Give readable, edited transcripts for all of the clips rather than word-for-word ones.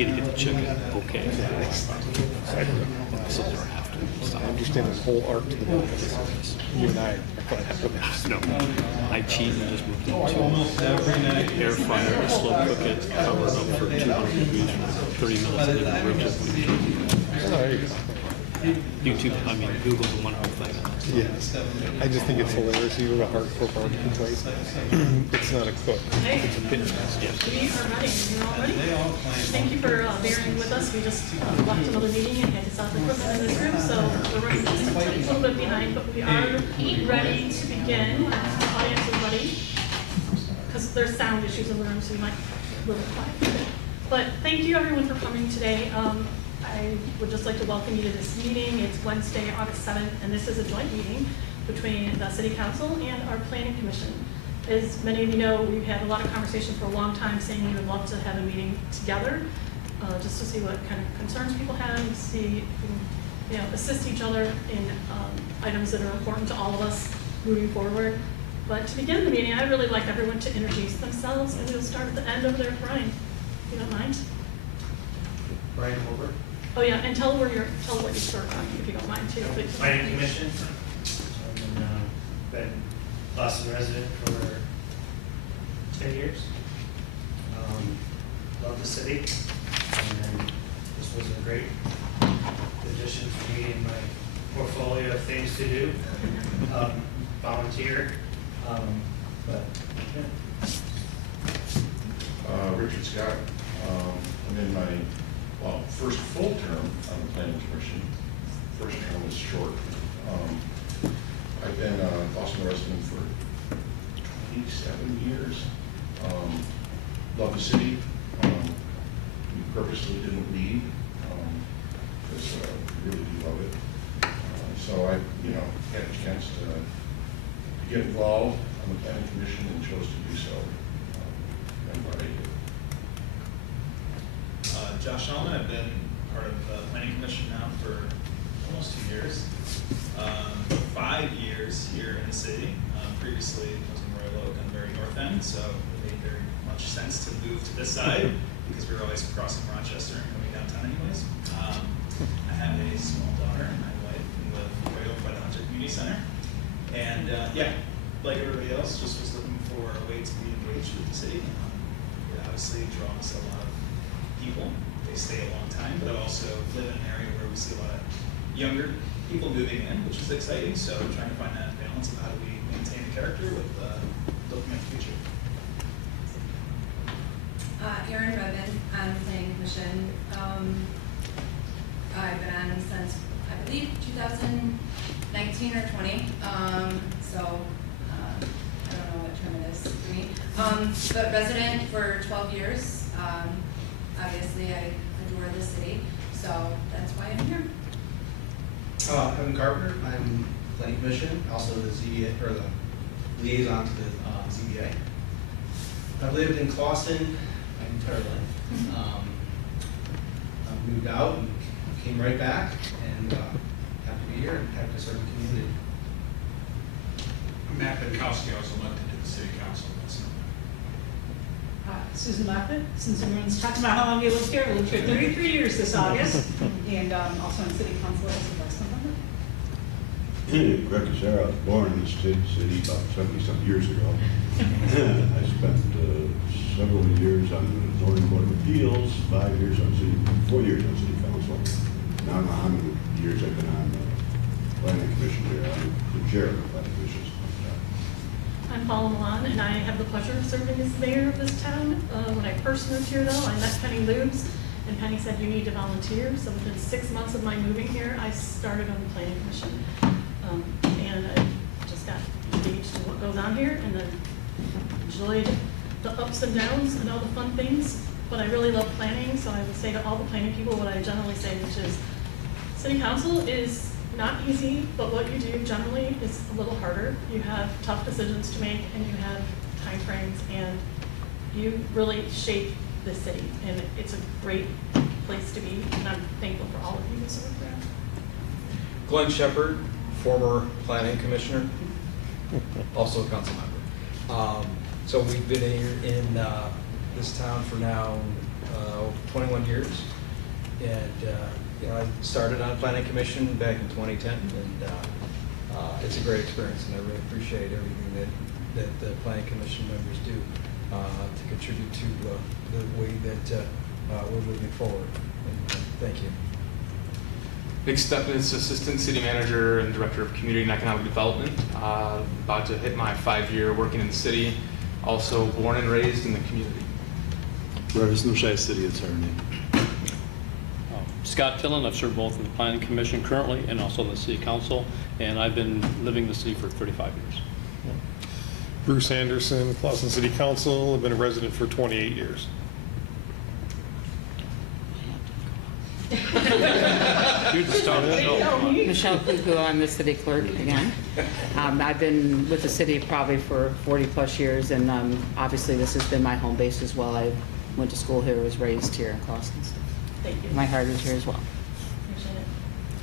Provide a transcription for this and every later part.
you gotta get the chicken, okay. So they don't have to. I understand the whole art to the business. You and I are quite happy with that. No, I cheat and just moved into air fryer, slow cook it, cover it up for 200 degrees for 30 minutes, and then roast it. Oh, there you go. YouTube, I mean, Google's a wonderful thing. Yes. I just think it's hilarious. You go to hardcore barbecue place. It's not a cook. It's a pit master. Yeah. We are ready. You're all ready? Thank you for bearing with us. We just left another meeting and had to set the equipment in this room, so we're running just a little bit behind, but we are ready to begin. The audience is ready because there's sound issues in the room, so you might be a little quiet. But thank you everyone for coming today. I would just like to welcome you to this meeting. It's Wednesday, August 7th, and this is a joint meeting between the City Council and our Planning Commission. As many of you know, we've had a lot of conversation for a long time saying we would love to have a meeting together just to see what kind of concerns people have, see if we can, assist each other in items that are important to all of us moving forward. But to begin the meeting, I'd really like everyone to introduce themselves, and we'll start at the end over there with Brian, if you don't mind. Brian Holbert. Oh yeah, and tell what you serve on, if you don't mind too, please. Planning Commission. I've been Boston resident for 10 years. Love the city, and this was a great addition for me in my portfolio of things to do. Volunteer, but yeah. Richard Scott. I'm in my first full term on the Planning Commission. First term was short. I've been a Boston resident for 27 years. Love the city. We purposely didn't leave because we really do love it. So I, had a chance to get involved on the Planning Commission and chose to do so. And what I did. Josh Allman, I've been part of the Planning Commission now for almost 2 years. 5 years here in the city. Previously, I was in Royal Oak on the very north end, so it made very much sense to move to this side because we were always crossing Rochester and coming downtown anyways. I have a small daughter and my wife and live right over by the Hunter Community Center. And like everybody else, just was looking for a way to be engaged with the city. It obviously draws a lot of people. They stay a long time, but I also live in an area where we see a lot of younger people moving in, which is exciting. So trying to find that balance of how do we maintain the character with looking at the future. Erin Redmond on the Planning Commission. I've been on since, I believe, 2019 or 20. So I don't know what term it is for me. But resident for 12 years. Obviously, I adore the city, so that's why I'm here. Evan Carpenter, I'm Planning Commission, also the ZBA, or the liaison to the ZBA. I've lived in Clawson my entire life. I moved out and came right back, and happy to be here and happy to serve the community. I'm Matt Benkowski, I was elected to the City Council. Susan Moffett, since everyone's talking about how long you lived here, I lived here 33 years this August, and also in City Council as a vice member. Greg Casera, I was born in this city about 70-something years ago. I spent several years on the Zoning Board of Appeals, 4 years on City Council. Now I don't know how many years I've been on the Planning Commission here. I'm the chair of the Planning Commission. I'm Paula Milan, and I have the pleasure of serving as mayor of this town. When I first moved here, though, I met Penny Lubes, and Penny said, you need to volunteer. So within 6 months of my moving here, I started on the Planning Commission. And I just got engaged in what goes on here, and then enjoyed the ups and downs and all the fun things. But I really love planning, so I would say to all the planning people what I generally say, which is City Council is not easy, but what you do generally is a little harder. You have tough decisions to make, and you have timeframes, and you really shape the city, and it's a great place to be, and I'm thankful for all of you who serve there. Glenn Shepard, former planning commissioner, also a council member. So we've been here in the this town for now 21 years. And, I started on planning commission back in 2010, and it's a great experience, and I really appreciate everything that the planning commission members do to contribute to the way that we're moving forward. And, thank you. Nick Stepnis, Assistant City Manager and Director of Community and Economic Development. About to hit my 5-year working in the city. Also born and raised in the community. Representative City Attorney. Scott Tillen, I've served both in the Planning Commission currently and also in the City Council, and I've been living in the city for 35 years. Bruce Anderson, Clawson City Council. I've been a resident for 28 years. You're the star of the show. Michelle Kuku, I'm the city clerk again. I've been with the city probably for 40-plus years, and obviously this has been my home base as well. I went to school here, was raised here in Clawson. Thank you. My heart is here as well. Appreciate it.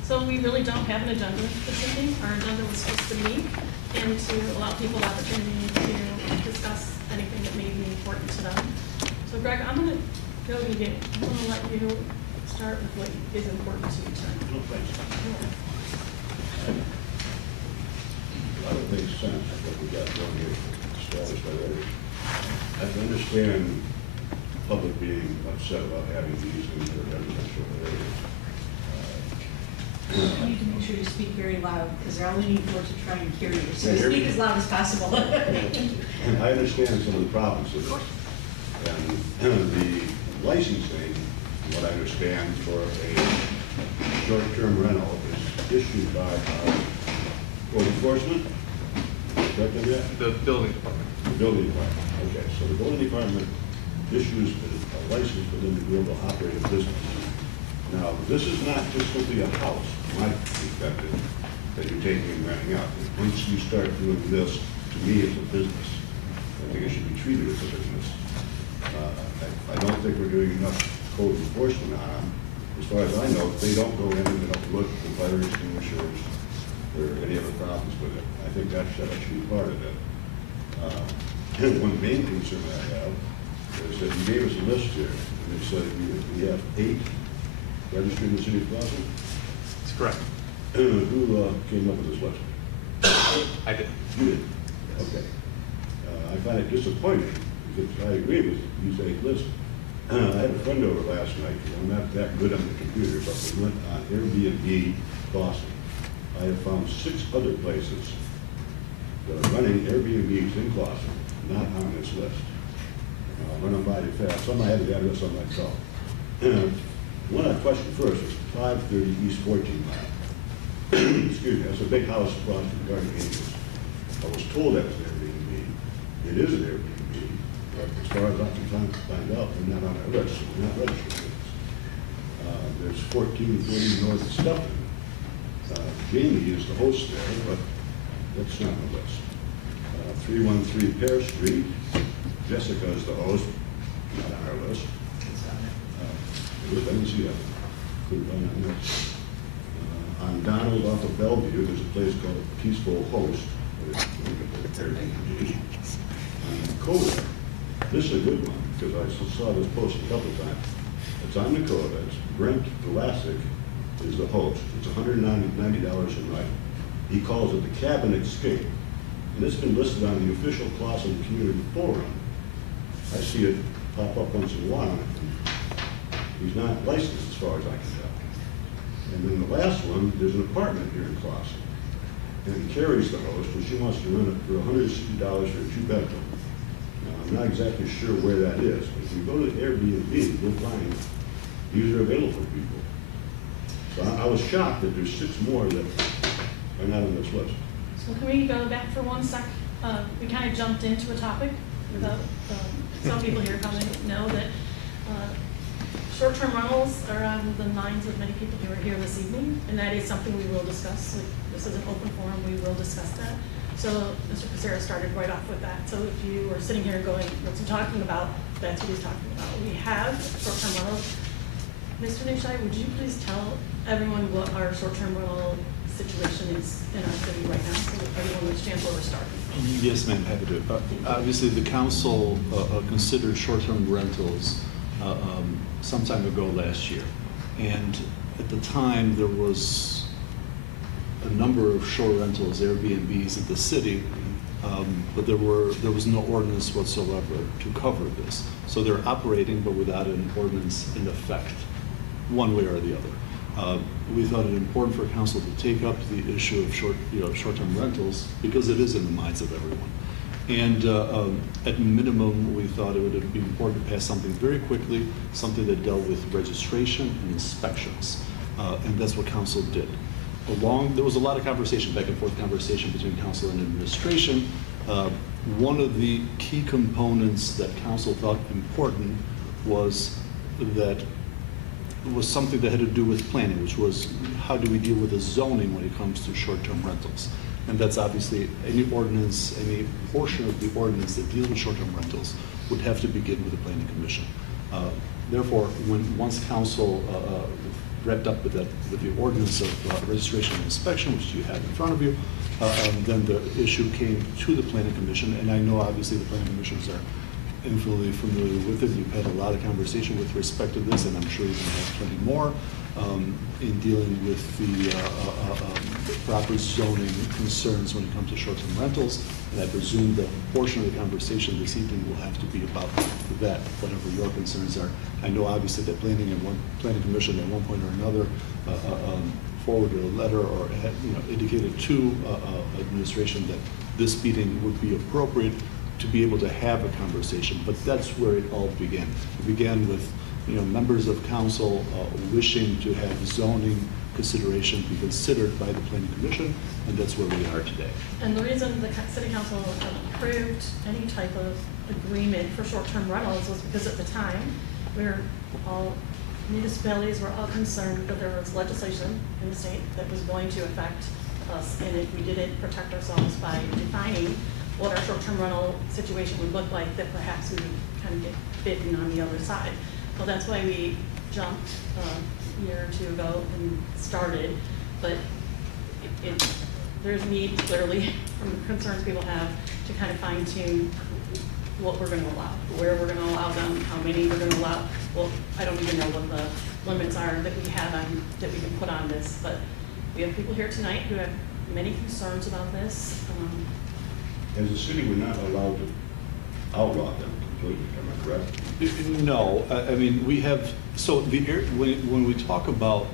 So we really don't have an agenda this evening. Our agenda was supposed to meet and to allow people the opportunity to discuss anything that may be important to them. So Greg, I'm going to go to you. I'm going to let you start with what is important to you tonight. No, thanks. A lot of it makes sense, what we got going here, established already. I can understand public being upset about having these in their residential areas. You need to make sure you speak very loud, because they're only need for to try and hear you. So Can you hear speak me? as loud as possible. And I understand some of the problems with it. And the licensing, what I understand, for a short-term rental is issued by our code enforcement. Correct on that? The building department. The building department. Okay, so the building department issues a license for them to be able to operate a business. Now, this is not just simply a house, from my perspective, that you're taking and renting out. Once you start doing this, to me, it's a business. I think it should be treated as a business. I don't think we're doing enough code enforcement on them. As far as I know, they don't go in and they don't look for fire extinguishers or any other problems with it. I think that should be part of it. One main concern I have is that you gave us a list here, and it said we have 8 registered in the city of Clawson. That's correct. Who came up with this list? I did. You did? Okay. I find it disappointing, because I agree with these 8 lists. I had a friend over last night, I'm not that good on the computer, but we went on Airbnb Clawson. I have found 6 other places that are running Airbnbs in Clawson, not on this list. I'll run them by you fast. Some I have the address on myself. One I questioned first was 530 East 14 Mile. Excuse me, that's a big house across from Garden Angels. I was told that was an Airbnb. It is an Airbnb, but as far as I can find out, they're not on our list, so we're not registered with us. There's 1440 North Stephen. Jamie is the host there, but that's not on the list. 313 Pear Street. Jessica is the host, not on our list. I didn't see that. Couldn't find that on this. On Donald off of Bellevue, there's a place called Peaceful Host. On Coda, this is a good one, because I saw this post a couple of times. It's on the Coda. It's Brent Velasic is the host. It's $190 a night. He calls it the Cabin Escape. And it's been listed on the official Clawson Community Forum. I see it pop up once in a while. He's not licensed as far as I can tell. And then the last one, there's an apartment here in Clawson. And Carrie's the host, and she wants to rent it for $160 for a 2-bedroom. Now, I'm not exactly sure where that is, but if you go to Airbnb, you'll find these are available for people. So I was shocked that there's 6 more that are not on this list. So can we go back for one sec? We kind of jumped into a topic without, some people here probably know that short-term rentals are on the minds of many people who are here this evening, and that is something we will discuss. This is an open forum, we will discuss that. So Mr. Pacera started right off with that. So if you were sitting here going, what's he talking about? That's what he's talking about. We have short-term rentals. Mr. Nishai, would you please tell everyone what our short-term rental situation is in our city right now, so everyone which chance we're starting. Yes, ma'am, happy to. Obviously, the council considered short-term rentals some time ago last year. And at the time, there was a number of short rentals, Airbnbs in the city, but there was no ordinance whatsoever to cover this. So they're operating, but without an ordinance in effect, one way or the other. We thought it important for council to take up the issue of short-term rentals because it is in the minds of everyone. And at minimum, we thought it would be important to pass something very quickly, something that dealt with registration and inspections. And that's what council did. There was a lot of conversation, back and forth conversation between council and administration. One of the key components that council thought important was something that had to do with planning, which was how do we deal with the zoning when it comes to short-term rentals. And that's obviously any ordinance, any portion of the ordinance that deals with short-term rentals would have to begin with the planning commission. Therefore, once council wrapped up with the ordinance of registration and inspection, which you have in front of you, then the issue came to the planning commission, and I know obviously the planning commissioners are infinitely familiar with it. You've had a lot of conversation with respect to this, and I'm sure you're going to have plenty more in dealing with the proper zoning concerns when it comes to short-term rentals. And I presume the portion of the conversation this evening will have to be about that, whatever your concerns are. I know obviously that planning commission at one point or another forwarded a letter or had, indicated to administration that this meeting would be appropriate to be able to have a conversation, but that's where it all began. It began with members of council wishing to have zoning consideration be considered by the planning commission, and that's where we are today. And the reason the city council approved any type of agreement for short-term rentals was because at the time, municipalities were all concerned that there was legislation in the state that was going to affect us, and if we didn't protect ourselves by defining what our short-term rental situation would look like, that perhaps we would kind of get bitten on the other side. Well, that's why we jumped a year or two ago and started, but there's need clearly from the concerns people have to kind of fine tune what we're going to allow, where we're going to allow them, how many we're going to allow. Well, I don't even know what the limits are that we have that we can put on this, but we have people here tonight who have many concerns about this. As a city, we're not allowed to outlaw them completely, am I correct? No, I mean, we have, so when we talk about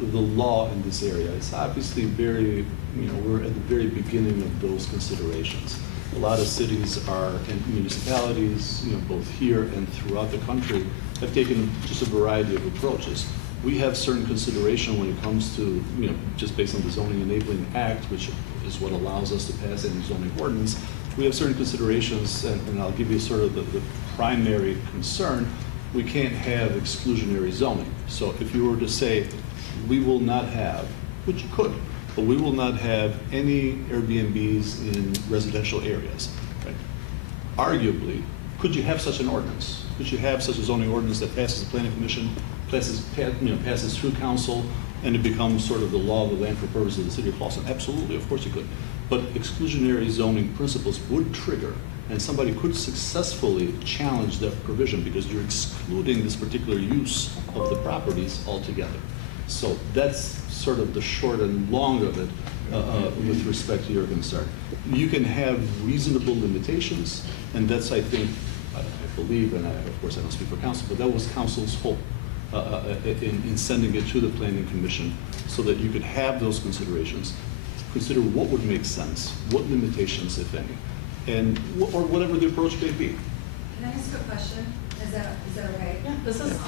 the law in this area, it's obviously very, we're at the very beginning of those considerations. A lot of cities and municipalities, both here and throughout the country, have taken just a variety of approaches. We have certain consideration when it comes to, just based on the Zoning Enabling Act, which is what allows us to pass any zoning ordinance. We have certain considerations, and I'll give you sort of the primary concern. We can't have exclusionary zoning. So if you were to say, we will not have, which you could, but we will not have any Airbnbs in residential areas. Right? Arguably, could you have such an ordinance? Could you have such a zoning ordinance that passes the planning commission, passes through council, and it becomes sort of the law of the land for purposes of the city of Boston? Absolutely, of course you could. But exclusionary zoning principles would trigger, and somebody could successfully challenge that provision because you're excluding this particular use of the properties altogether. So that's sort of the short and long of it with respect to your concern. You can have reasonable limitations, and that's, I think, I believe, and of course I don't speak for council, but that was council's hope in sending it to the planning commission so that you could have those considerations, consider what would make sense, what limitations, if any, and or whatever the approach may be. Can I ask a question? Is that okay? Yeah, this is,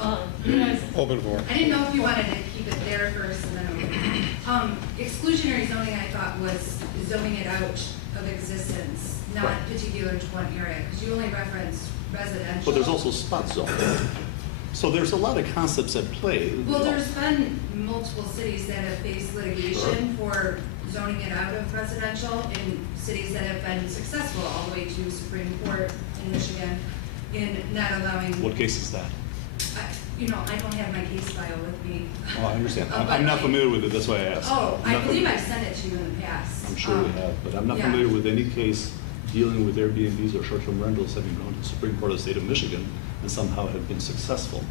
you guys. Open floor. I didn't know if you wanted to keep it there first and then exclusionary zoning, I thought, was zoning it out of existence, not Right. particular to one area, because you only referenced residential. But there's also spot zoning. So there's a lot of concepts at play. Well, there's been multiple cities that have faced litigation for zoning it out of residential, in cities that have been successful all the way to Supreme Court in Michigan in not allowing. What case is that? you know, I don't have my case file with me. Oh, I understand. But I'm not familiar with it, that's why I asked. Oh, I Not believe familiar. I've sent it to you in the past. I'm sure you have, but I'm not yeah. familiar with any case dealing with Airbnbs or short-term rentals having gone to the Supreme Court of the state of Michigan and somehow have been successful.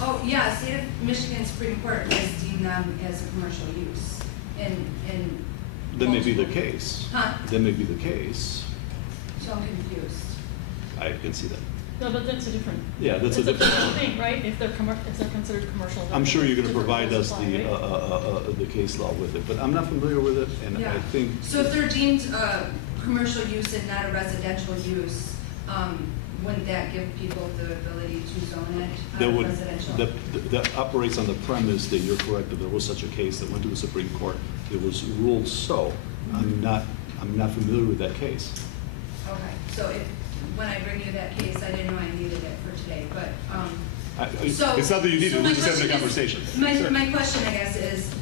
Oh, yeah, State of Michigan Supreme Court has deemed them as a commercial use in. That may be the multiple- case. Huh? That may be the case. So I'm confused. I can see that. No, but that's a different. Yeah, that's a it's different- thing, right? If they're considered commercial. I'm sure you're going to different provide rules us apply, right? the case law with it, but I'm not familiar with it, and Yeah. I think. So if they're deemed commercial use and not a residential use, wouldn't that give people the ability to zone it That would, residential? that operates on the premise that you're correct, that there was such a case that went to the Supreme Court. It was ruled so. I'm not familiar with that case. Okay, so when I bring you that case, I didn't know I needed it for today, but, so. It's not that you need so it, my we're just having a question is- conversation. My question, I guess, is,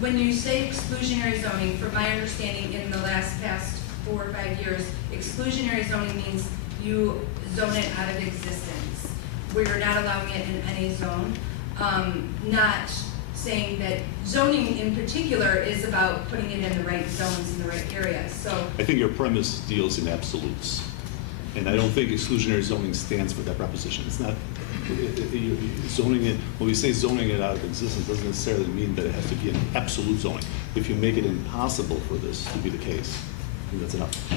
when you say exclusionary zoning, from my understanding in the past 4 or 5 years, exclusionary zoning means you zone it out of existence, where you're not allowing it in any zone, not saying that zoning in particular is about putting it in the right zones in the right areas, so. I think your premise deals in absolutes. And I don't think exclusionary zoning stands for that proposition. It's not, zoning it, when we say zoning it out of existence, doesn't necessarily mean that it has to be an absolute zoning. If you make it impossible for this to be the case, I think that's enough.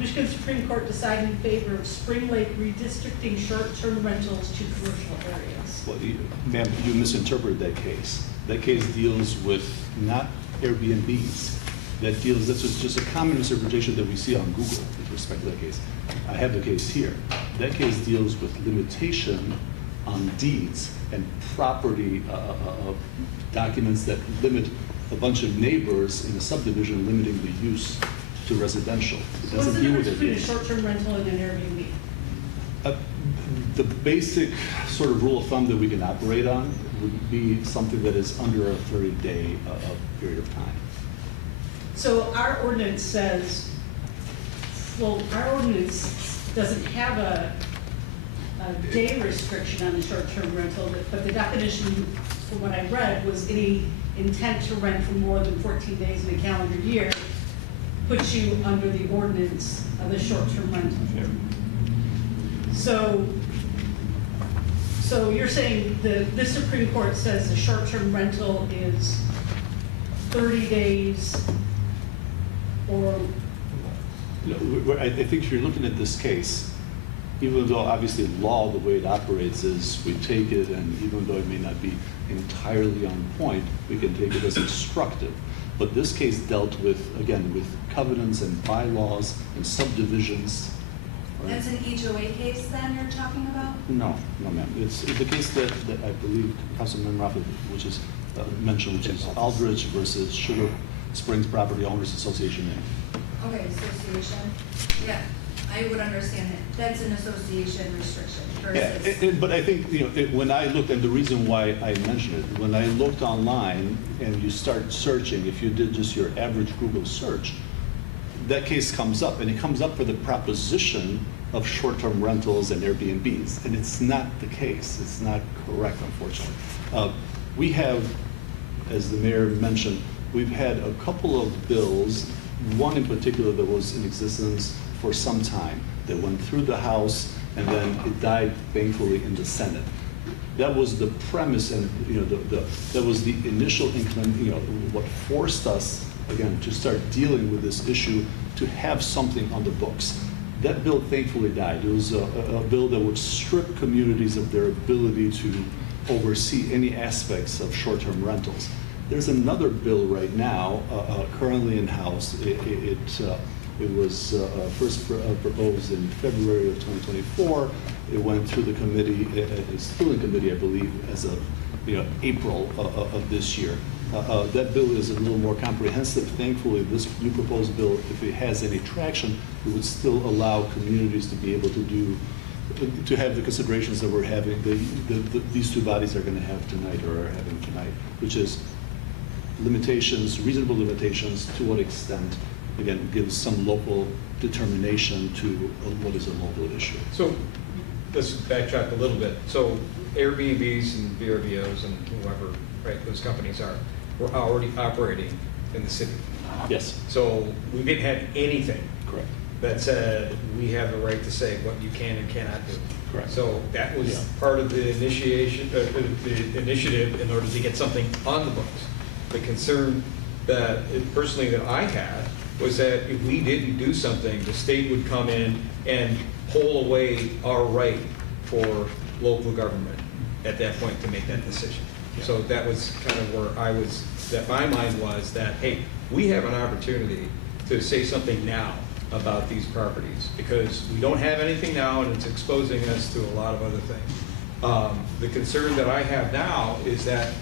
Michigan Supreme Court decided in favor of Spring Lake redistricting short-term rentals to commercial areas. Well, ma'am, you misinterpreted that case. That case deals with not Airbnbs. That's just a common interpretation that we see on Google with respect to that case. I have the case here. That case deals with limitation on deeds and property documents that limit a bunch of neighbors in a subdivision limiting the use to residential. It What's doesn't the deal difference with between a Airbnb. short-term rental and an Airbnb? The basic sort of rule of thumb that we can operate on would be something that is under a 30-day period of time. So our ordinance says, well, our ordinance doesn't have a day restriction on the short-term rental, but the definition, from what I read, was any intent to rent for more than 14 days in a calendar year puts you under the ordinance of the short-term rental. So you're saying this Supreme Court says the short-term rental is 30 days or? I think if you're looking at this case, even though obviously law, the way it operates is we take it, and even though it may not be entirely on point, we can take it as instructive. But this case dealt with, again, with covenants and bylaws and subdivisions. Right? That's an HOA case then you're talking about? No, ma'am. It's the case that I believe Councilman Rafa, which is mentioned, which is Aldrich versus Sugar Springs Property Owners Association. Okay, association, yeah, I would understand that, that's an association restriction versus. Yeah, but I think, when I looked, and the reason why I mentioned it, when I looked online and you start searching, if you did just your average Google search, that case comes up, and it comes up for the proposition of short-term rentals and Airbnbs, and it's not the case. It's not correct, unfortunately. We have, as the mayor mentioned, we've had a couple of bills, one in particular that was in existence for some time, that went through the House, and then it died thankfully in the Senate. That was the premise, and that was the initial what forced us, again, to start dealing with this issue, to have something on the books. That bill thankfully died. It was a bill that would strip communities of their ability to oversee any aspects of short-term rentals. There's another bill right now, currently in House. It was first proposed in February of 2024. It went through the committee, it's still in committee, I believe, as of April of this year. That bill is a little more comprehensive. Thankfully, this new proposed bill, if it has any traction, it would still allow communities to be able to have the considerations that we're having, these two bodies are going to have tonight, or are having tonight, which is limitations, reasonable limitations, to what extent, again, gives some local determination to what is a local issue. So let's backtrack a little bit. So Airbnbs and VRBOs and whoever, right, those companies were already operating in the city. Yes, So we didn't have anything correct. that said we have the right to say what you can and cannot do. Correct. So that was Yeah. part of the initiation, the initiative in order to get something on the books. The concern that, personally, that I had was that if we didn't do something, the state would come in and pull away our right for local government at that point to make that decision. So that was kind of where I was, that my mind was that, hey, we have an opportunity to say something now about these properties, because we don't have anything now, and it's exposing us to a lot of other things. The concern that I have now is that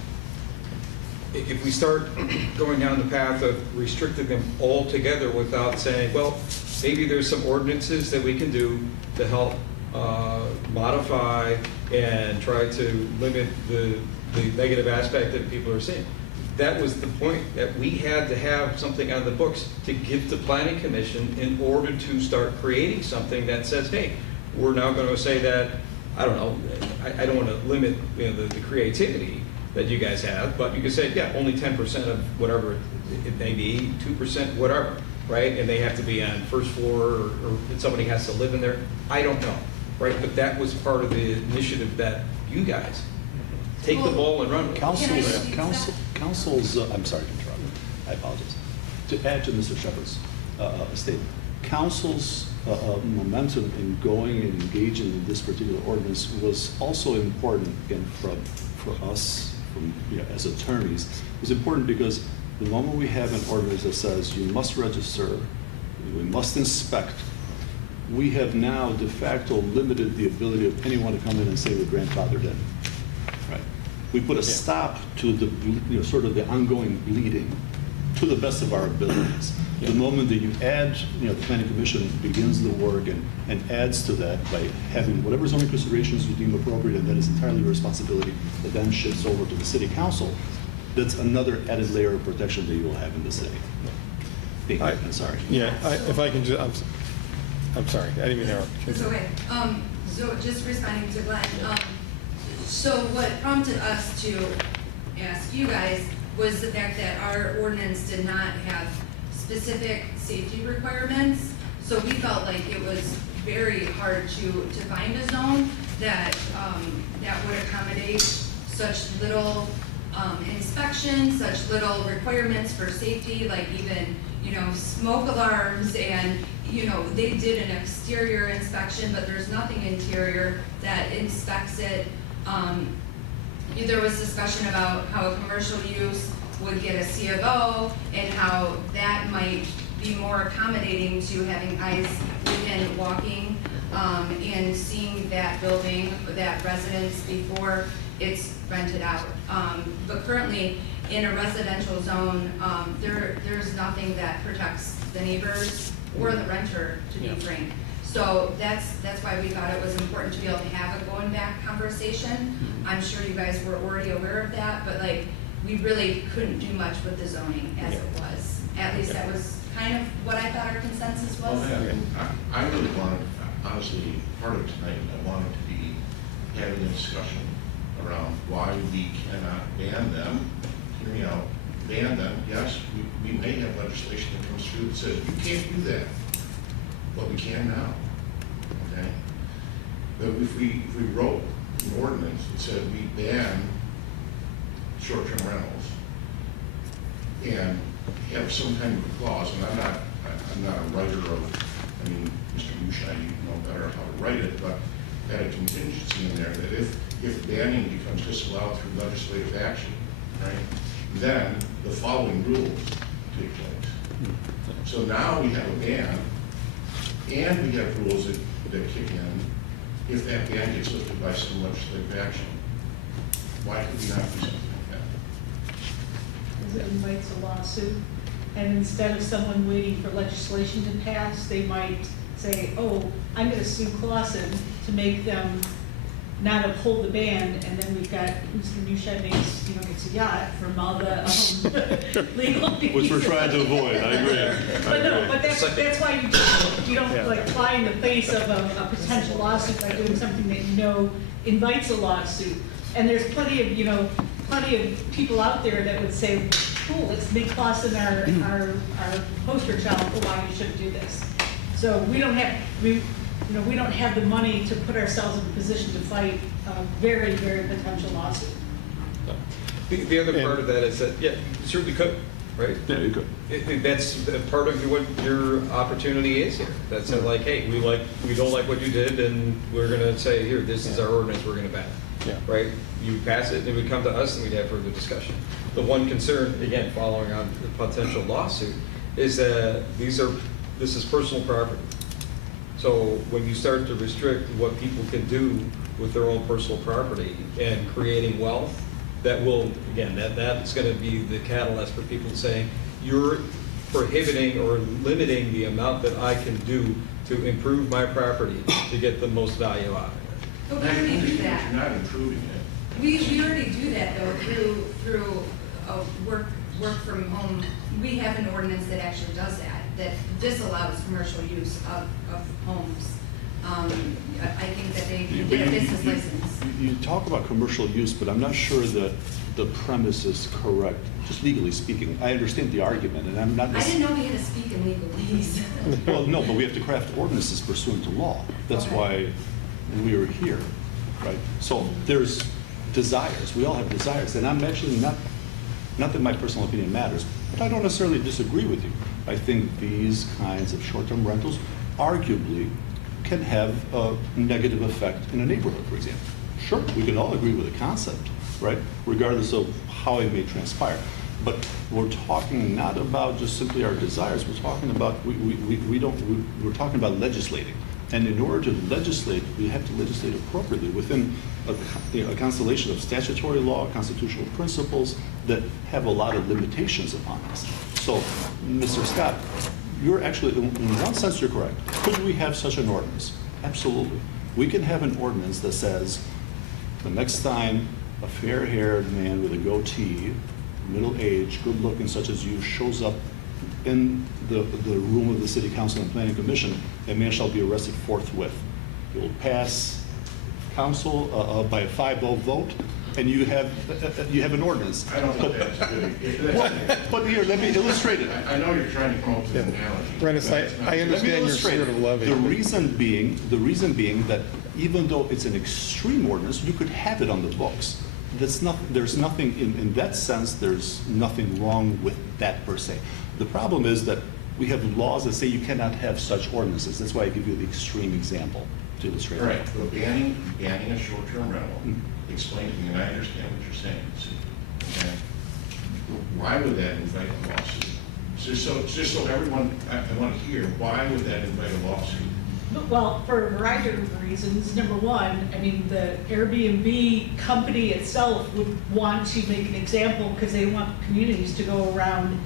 if we start going down the path of restricting them altogether without saying, well, maybe there's some ordinances that we can do to help modify and try to limit the negative aspect that people are seeing. That was the point, that we had to have something on the books to give the planning commission in order to start creating something that says, hey, we're now going to say that, I don't know, I don't want to limit, you know, the creativity that you guys have, but you can say, yeah, only 10% of whatever it may be, 2%, whatever, right? And they have to be on first floor, or somebody has to live in there. I don't know, right? But that was part of the initiative that you guys take the ball and run with. Council's, I'm sorry to interrupt, I apologize. To add to Mr. Shepherd's statement, council's momentum in going and engaging in this particular ordinance was also important, again, for us, as attorneys. It was important because the moment we have an ordinance that says you must register, we must inspect, we have now de facto limited the ability of anyone to come in and say we're grandfathered in. Right? We put a stop to the, sort of the ongoing bleeding to the best of our abilities. The moment that you add, the planning commission begins the work and adds to that by having whatever zoning considerations you deem appropriate, and that is entirely your responsibility, that then shifts over to the city council. That's another added layer of protection that you will have in the city. I'm sorry. Yeah, if I can just, I'm sorry, I didn't mean to interrupt. It's okay. So just responding to Glenn, so what prompted us to ask you guys was the fact that our ordinance did not have specific safety requirements. So we felt like it was very hard to find a zone that, that would accommodate such little inspection, such little requirements for safety, like even, smoke alarms, and, they did an exterior inspection, but there's nothing interior that inspects it. There was discussion about how a commercial use would get a C of O and how that might be more accommodating to having eyes within walking and seeing that building, that residence before it's rented out. But currently, in a residential zone, there's nothing that protects the neighbors or the renter, to be frank. So that's why we thought it was important to be able to have a going back conversation. I'm sure you guys were already aware of that, but we really couldn't do much with the zoning as it was. At least that was kind of what I thought our consensus was. I really wanted, honestly, part of tonight, I wanted to be having a discussion around why we cannot ban them. Hear me out. Ban them, yes, we may have legislation that comes through that says you can't do that, but we can now, okay? But if we wrote an ordinance that said we ban short-term rentals and have some kind of a clause, and I'm not a writer of, Mr. Musha, you know better how to write it, but had a contingency in there that if banning becomes disallowed through legislative action, right, then the following rules take place. So now we have a ban, and we have rules that kick in if that ban gets lifted by some legislative action. Why could we not do something like that? Because it invites a lawsuit, and instead of someone waiting for legislation to pass, they might say, oh, I'm gonna sue Clausen to make them not uphold the ban, and then we've got Mr. Newshed makes, gets a yacht from all the legal fees. Which we're trying to avoid, I agree. But no, but that's why you don't Yeah. like fly in the face of a potential lawsuit by doing something that you know invites a lawsuit. And there's plenty of people out there that would say, cool, let's make Clausen our poster child for why you shouldn't do this. So we don't have the money to put ourselves in a position to fight a very, very potential lawsuit. The other part of that is that, yeah, you certainly could, right? Yeah, you could. That's part of what your opportunity is here. That's like, hey, we don't like what you did, and we're gonna say, here, this is our ordinance, we're gonna ban it. Yeah. Right? You pass it, it would come to us, and we'd have further discussion. The one concern, again, following on the potential lawsuit, is that this is personal property. So when you start to restrict what people can do with their own personal property and creating wealth, that will, again, that's going to be the catalyst for people saying, you're prohibiting or limiting the amount that I can do to improve my property to get the most value out of it. But we already do that. You're not improving it. We already do that though through work from home. We have an ordinance that actually does that disallows commercial use of homes. I think that they get a business license. You talk about commercial use, but I'm not sure that the premise is correct, just legally speaking. I understand the argument, and I'm not. I didn't know we had to speak in legalese. Well, no, but we have to craft ordinances pursuant to law. That's Okay. why we are here, right? So there's desires. We all have desires, and I'm actually not that my personal opinion matters, but I don't necessarily disagree with you. I think these kinds of short-term rentals arguably can have a negative effect in a neighborhood, for example. Sure, we can all agree with the concept, right? Regardless of how it may transpire. But we're talking not about just simply our desires. We're talking about we're talking about legislating. And in order to legislate, we have to legislate appropriately within a constellation of statutory law, constitutional principles that have a lot of limitations upon us. So, Mr. Scott, you're actually, in one sense, you're correct. Could we have such an ordinance? Absolutely. We can have an ordinance that says, the next time a fair-haired man with a goatee, middle-aged, good-looking such as you, shows up in the room of the City Council and Planning Commission, a man shall be arrested forthwith. It will pass council by a 5-0 vote, and you have an ordinance. I don't think that's good. But here, let me illustrate it. I know you're trying to come up with an analogy. Rennis, I Let me understand your illustrate spirit it. of levy. The reason being that even though it's an extreme ordinance, you could have it on the books. There's nothing, in that sense, there's nothing wrong with that per se. The problem is that we have laws that say you cannot have such ordinances. That's why I give you the extreme example to illustrate. All right, but banning a short-term rental, explain to me, and I understand what you're saying, okay? Why would that invite a lawsuit? Just so everyone, I want to hear, why would that invite a lawsuit? Well, for a variety of reasons. Number one, I mean, the Airbnb company itself would want to make an example because they want communities to go around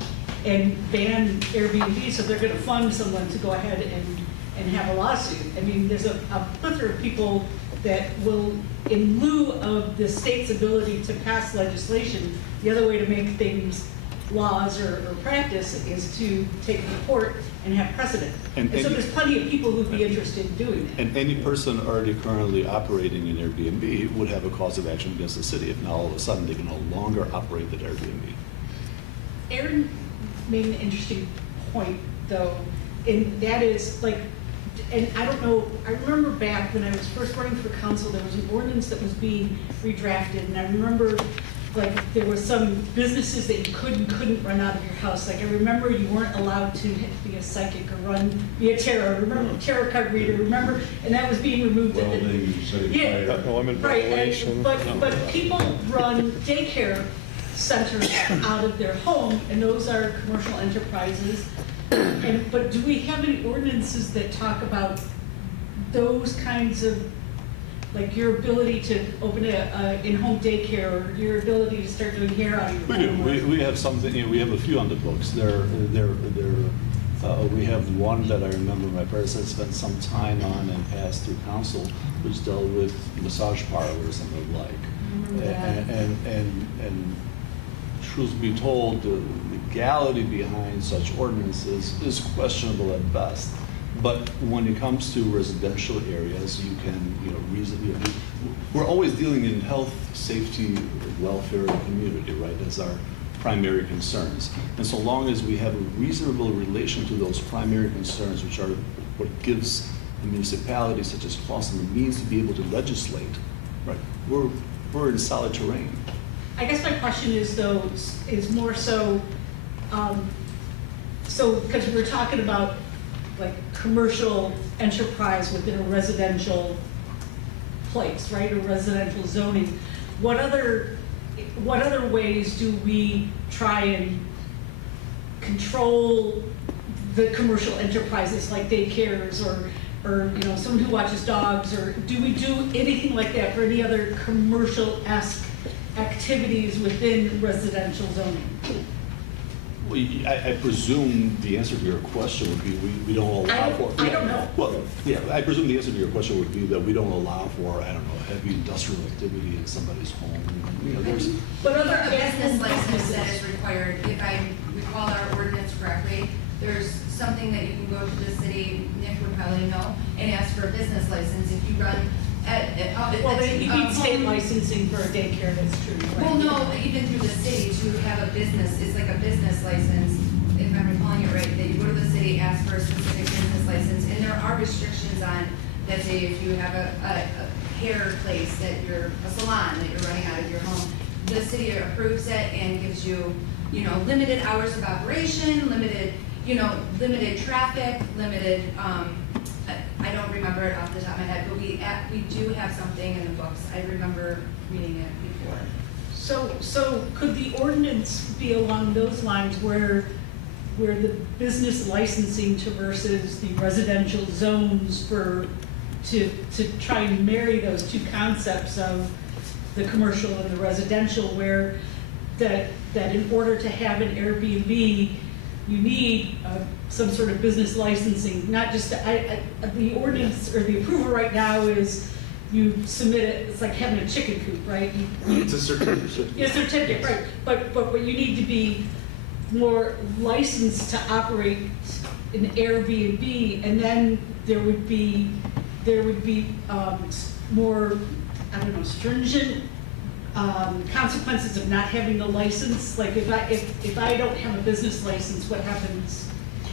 and ban Airbnb, so they're going to fund someone to go ahead and have a lawsuit. I mean, there's a plethora of people that will, in lieu of the state's ability to pass legislation, the other way to make things laws or practice is to take the court and have precedent. And so there's plenty of people who'd be interested in doing that. And any person already currently operating an Airbnb would have a cause of action against the city if now all of a sudden they can no longer operate that Airbnb. Aaron made an interesting point, though, and that is like, and I don't know, I remember back when I was first running for council, there was an ordinance that was being redrafted, and I remember like there were some businesses that you couldn't run out of your house. Like I remember you weren't allowed to be a psychic or be a tarot. Remember tarot card reader. Remember, and that was being removed. Welding, setting fire. Element right. violation. But people run daycare centers out of their home, and those are commercial enterprises. But do we have any ordinances that talk about those kinds of, like your ability to open a in-home daycare, or your ability to start doing hair out of your home? We have something. We have a few on the books. They're We have one that I remember my predecessor spent some time on and passed through council, which dealt with massage parlors and the like. And truth be told, the legality behind such ordinances is questionable at best. But when it comes to residential areas, you can, reasonably, we're always dealing in health, safety, welfare, and community, right? That's our primary concerns. And so long as we have a reasonable relation to those primary concerns, which are what gives a municipality such as Clawson the means to be able to legislate, right? We're in solid terrain. I guess my question is though, is more so, because we're talking about like commercial enterprise within a residential place, right, or residential zoning. What other ways do we try and control the commercial enterprises like daycares or someone who watches dogs, or do we do anything like that for any other commercial-esque activities within residential zoning? Well, I presume the answer to your question would be we don't allow for. I don't know. Well, yeah, I presume the answer to your question would be that we don't allow for, I don't know, heavy industrial activity in somebody's home. There's. But For other a business license businesses. that is required, if I recall our ordinance correctly, there's something that you can go to the city, Nick would probably know, and ask for a business license if you run Well, you need state licensing for a daycare, that's true, right? Well, no, even through the city to have a business, it's like a business license, if I'm recalling it right, that you go to the city, ask for a specific business license, and there are restrictions on, let's say if you have a hair place that you're, a salon that you're running out of your home, the city approves it and gives you, limited hours of operation, limited traffic, limited, I don't remember it off the top of my head, but we do have something in the books. I remember reading it before. So could the ordinance be along those lines where the business licensing to versus the residential zones to try and marry those two concepts of the commercial and the residential, where that in order to have an Airbnb, you need some sort of business licensing, not just, the ordinance or the approval right now is you submit it, it's like having a chicken coop, right? It's a certificate. Yeah, certificate, right, but you need to be more licensed to operate an Airbnb, and then there would be more, I don't know, stringent consequences of not having the license. Like if I don't have a business license, what happens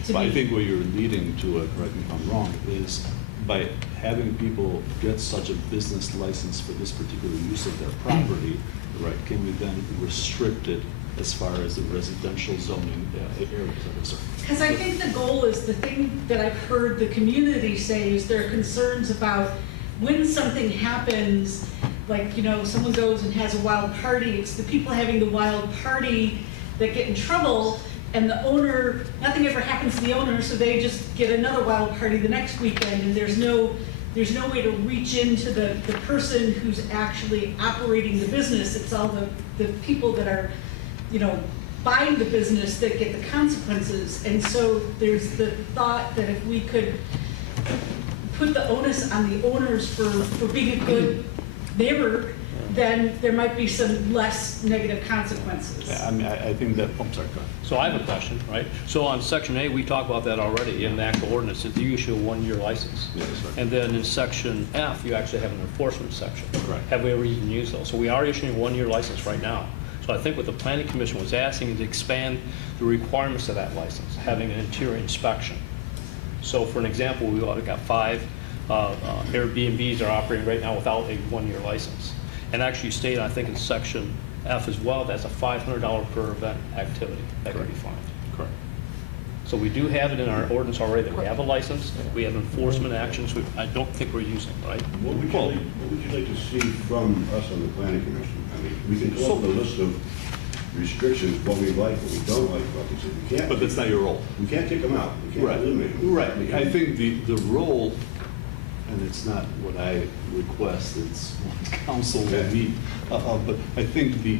to But me? I think what you're leading to, correct me if I'm wrong, is by having people get such a business license for this particular use of their property, right, can we then restrict it as far as the residential zoning areas are concerned? Because I think the goal is, the thing that I've heard the community say is there are concerns about when something happens, like, someone goes and has a wild party, it's the people having the wild party that get in trouble, and the owner, nothing ever happens to the owner, so they just get another wild party the next weekend, and there's no way to reach into the person who's actually operating the business. It's all the people that are, buying the business that get the consequences. And so there's the thought that if we could put the onus on the owners for being a good neighbor, then there might be some less negative consequences. Yeah, I mean, I think that, I'm sorry, go ahead. So I have a question, right? So on section A, we talk about that already in the actual ordinance, that you issue a one-year license. Yeah, that's right. And then in section F, you actually have an enforcement section. Right. Have we ever even used those? So we are issuing a one-year license right now. So I think what the planning commission was asking is to expand the requirements of that license, having an interior inspection. So for an example, we ought to got 5 Airbnbs are operating right now without a one-year license. And actually state, I think in section F as well, that's a $500 per event activity that can be fined. Correct. So we do have it in our ordinance already, that we have a license, we have enforcement actions, I don't think we're using, right? What would you like to see from us on the planning commission? I mean, we can come up with a list of restrictions, what we like, what we don't like about these. We can't. But that's not your role. We can't kick them out. We can't Right, eliminate them. right. I think the role, and it's not what I request, it's what council will meet, but I think the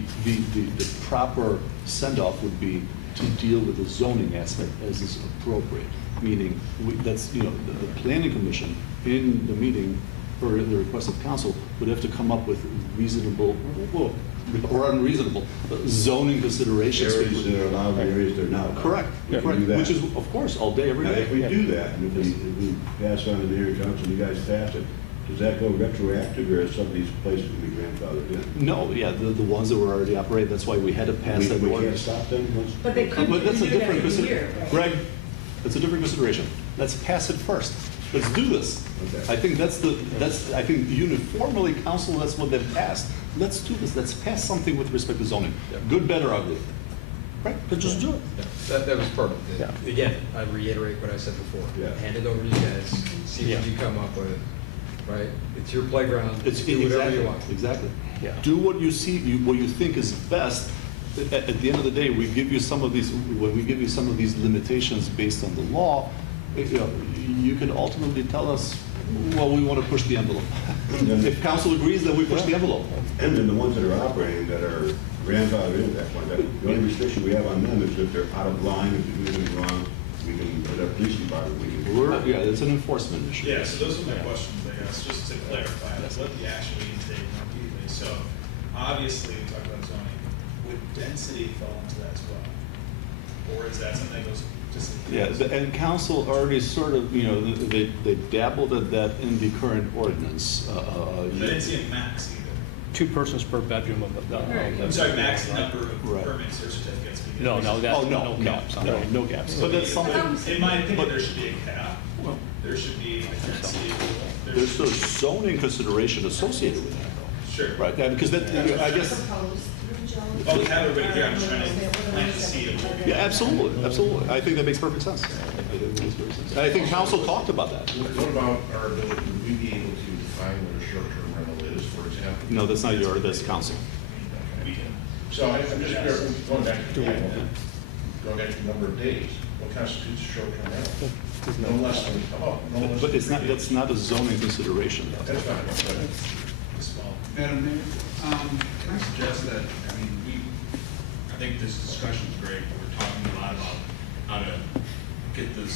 proper send-off would be to deal with the zoning aspect as is appropriate. Meaning, that's, you know, the planning commission in the meeting or in the request of council would have to come up with reasonable, well, or unreasonable zoning considerations. Areas that are allowed, the areas they're not allowed. Correct, We can correct, do that. which is, of course, all day, every Now, day. if we do that, and if we pass on to the area council, you guys pass it, does that go retroactive, or is some of these places will be grandfathered in? No, yeah, the ones that were already operating, that's why we had to pass that We can't ordinance. stop them once? But they couldn't But that's a do that different every year. Greg, that's a different consideration. Let's pass it first. Let's do this. Okay. I think I think uniformly, council, that's what they've passed. Let's do this. Let's pass something with respect to zoning. Good, better, ugly. Right? Let's just do it. That was part of it. Yeah. Again, I reiterate what I said before. Yeah. Hand it over to you guys, see Yeah. what you come up with, right? It's your playground, It's do whatever exactly, you want. exactly. Yeah. Do what you see, what you think is best. At the end of the day, we give you some of these, when we give you some of these limitations based on the law, you know, you can ultimately tell us, well, we want to push the envelope. If council agrees, then we push the envelope. And then the ones that are operating that are grandfathered in at that point, the only restriction we have on them is if they're out of line, if they do anything wrong, we can, with our police department, we can. Yeah, it's an enforcement issue. Yeah, so those are my questions, I guess, just to clarify, that's what the actual intake might be. So obviously, we talk about zoning, would density fall into that as well? Or is that something that goes just? Yeah, and council already sort of, you know, they dabbled at that in the current ordinance. I didn't see a max either. 2 persons per bedroom of the. I'm sorry, max number of Right. permits or certificates. No, that's, Oh, no, no caps on no, that. no gaps. But that's something, In my opinion, there should be a cap, well, there should be a density. there's still zoning consideration associated with that, Sure. though. Right, yeah, because that, I guess, Oh, we have it right here, I'm just trying to plant the seed. yeah, absolutely, absolutely. I think that makes perfect sense. And I think council talked about that. What about our ability, would we be able to define what a short-term rental is, for example? No, that's not your, that's council. So I'm just going back to the number of days. What constitutes a short-term rental? No less than, no less But than it's not, 3 days. that's not a zoning consideration, though. That's fine, but Madam Mayor, can I suggest that, I mean, I think this discussion is great. We're talking a lot about how to get the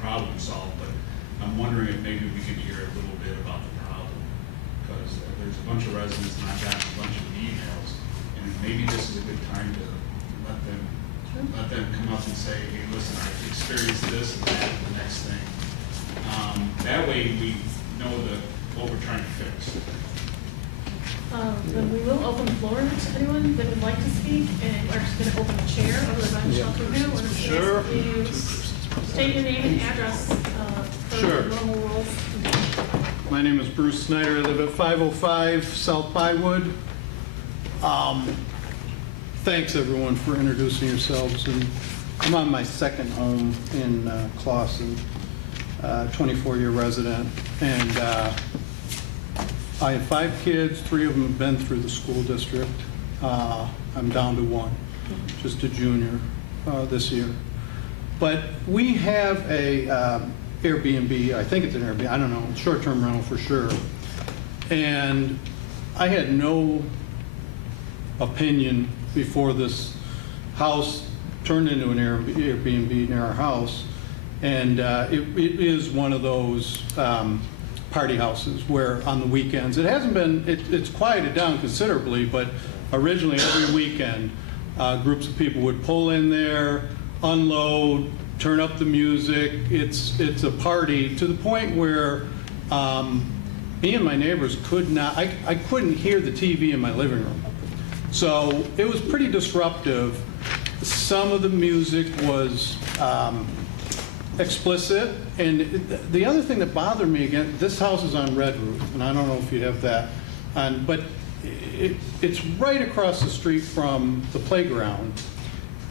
problem solved, but I'm wondering if maybe we could hear a little bit about the problem. Because there's a bunch of residents, and I've gotten a bunch of emails, and maybe this is a good time to let them come up and say, hey, listen, I've experienced this and that, and the next thing. That way we know what we're trying to fix. Then we will open the floor to anyone that would like to speak, and we're just gonna open the chair over the Ryan Shelter Bill. We're just gonna ask you state your name and address, for Sure. normal rules. My name is Bruce Snyder. I live at 505 South Bywood. Thanks, everyone, for introducing yourselves. And I'm on my second home in Clawson, 24-year resident. And I have 5 kids. 3 of them have been through the school district. I'm down to 1, just a junior this year. But we have a Airbnb, I think it's an Airbnb, I don't know, short-term rental for sure. And I had no opinion before this house turned into an Airbnb near our house. And it is one of those party houses where on the weekends, it hasn't been, it's quieted down considerably, but originally every weekend, groups of people would pull in there, unload, turn up the music. It's a party to the point where me and my neighbors could not, I couldn't hear the TV in my living room. So it was pretty disruptive. Some of the music was explicit. And the other thing that bothered me, again, this house is on Red Roof, and I don't know if you have that, but it's right across the street from the playground.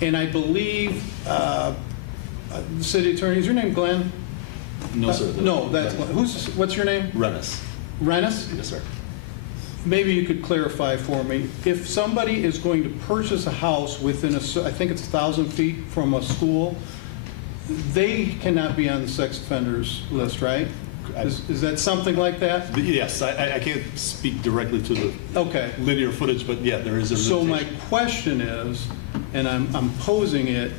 And I believe, the city attorney, is your name Glenn? No, sir. No, that's, what's your name? Rennis. Rennis? Yes, sir. Maybe you could clarify for me, if somebody is going to purchase a house within I think it's 1,000 feet from a school, they cannot be on the sex offenders list, right? Is that something like that? Yes, I can't speak directly to the Okay. linear footage, but yeah, there is a So my limitation. question is, and I'm posing it,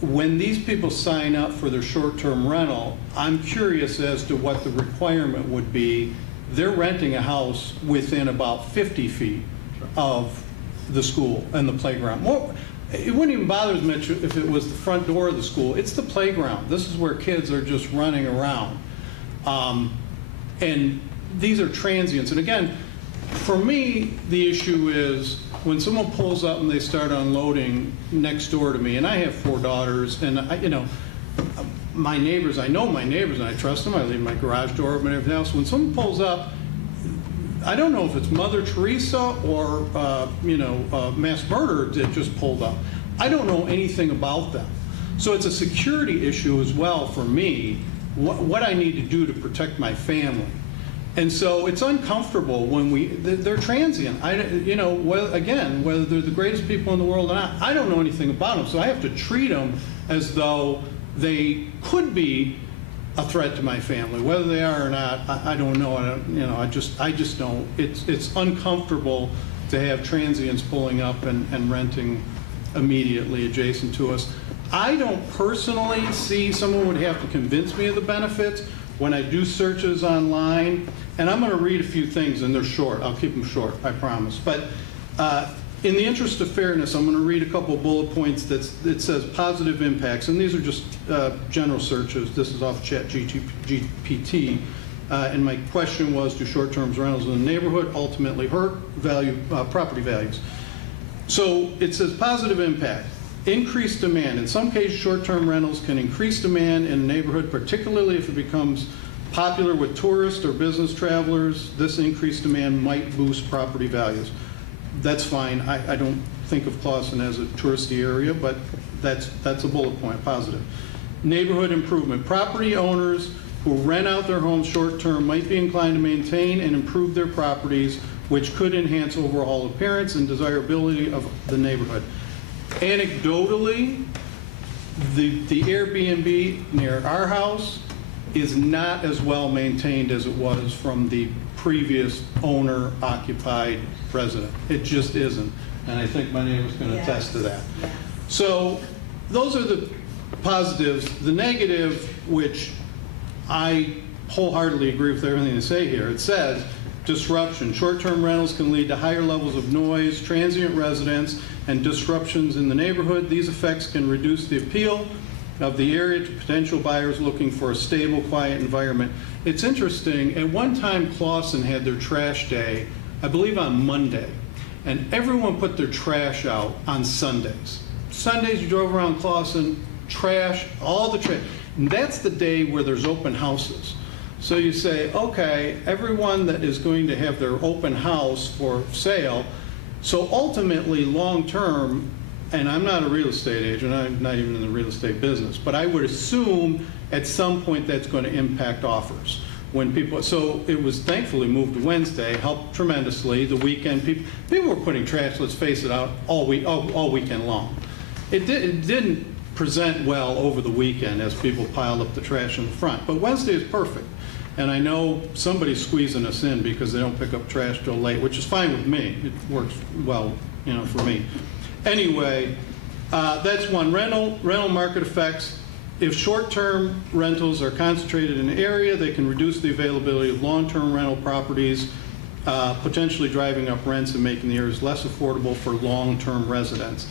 when these people sign up for their short-term rental, I'm curious as to what the requirement would be. They're renting a house within about 50 feet of the school and the playground. It wouldn't even bother as much if it was the front door of the school. It's the playground. This is where kids are just running around. And these are transients. And again, for me, the issue is when someone pulls up and they start unloading next door to me, and I have 4 daughters, and my neighbors, I know my neighbors and I trust them. I leave my garage door open and everything else. When someone pulls up, I don't know if it's Mother Teresa or, mass murderer that just pulled up. I don't know anything about them. So it's a security issue as well for me, what I need to do to protect my family. And so it's uncomfortable when they're transient. Whether they're the greatest people in the world or not, I don't know anything about them. So I have to treat them as though they could be a threat to my family. Whether they are or not, I don't know. I just don't. It's uncomfortable to have transients pulling up and renting immediately adjacent to us. I don't personally see someone would have to convince me of the benefits when I do searches online. And I'm going to read a few things, and they're short. I'll keep them short, I promise. But in the interest of fairness, I'm going to read a couple of bullet points that says positive impacts. And these are just general searches. This is off ChatGPT. And my question was, do short-term rentals in the neighborhood ultimately hurt property values? So it says positive impact. Increased demand. In some cases, short-term rentals can increase demand in a neighborhood, particularly if it becomes popular with tourists or business travelers. This increased demand might boost property values. That's fine. I don't think of Clawson as a touristy area, but that's a bullet point, positive. Neighborhood improvement. Property owners who rent out their homes short-term might be inclined to maintain and improve their properties, which could enhance overall appearance and desirability of the neighborhood. Anecdotally, the Airbnb near our house is not as well maintained as it was from the previous owner-occupied resident. It just isn't. And I think my neighbor's going to attest to that. So those are the positives. The negative, which I wholeheartedly agree with everything they say here, it says disruption. Short-term rentals can lead to higher levels of noise, transient residents, and disruptions in the neighborhood. These effects can reduce the appeal of the area to potential buyers looking for a stable, quiet environment. It's interesting, at one time Clawson had their trash day, I believe on Monday, and everyone put their trash out on Sundays. Sundays you drove around Clawson, trash, all the trash. And that's the day where there's open houses. So you say, okay, everyone that is going to have their open house for sale, so ultimately long-term, and I'm not a real estate agent, I'm not even in the real estate business, but I would assume at some point that's going to impact offers. When people, so it was thankfully moved to Wednesday, helped tremendously. The weekend, people were putting trash, let's face it, out all weekend long. It didn't present well over the weekend as people piled up the trash in the front, but Wednesday is perfect. And I know somebody's squeezing us in because they don't pick up trash till late, which is fine with me. It works well, for me. Anyway, that's one. Rental market effects. If short-term rentals are concentrated in an area, they can reduce the availability of long-term rental properties, potentially driving up rents and making the areas less affordable for long-term residents.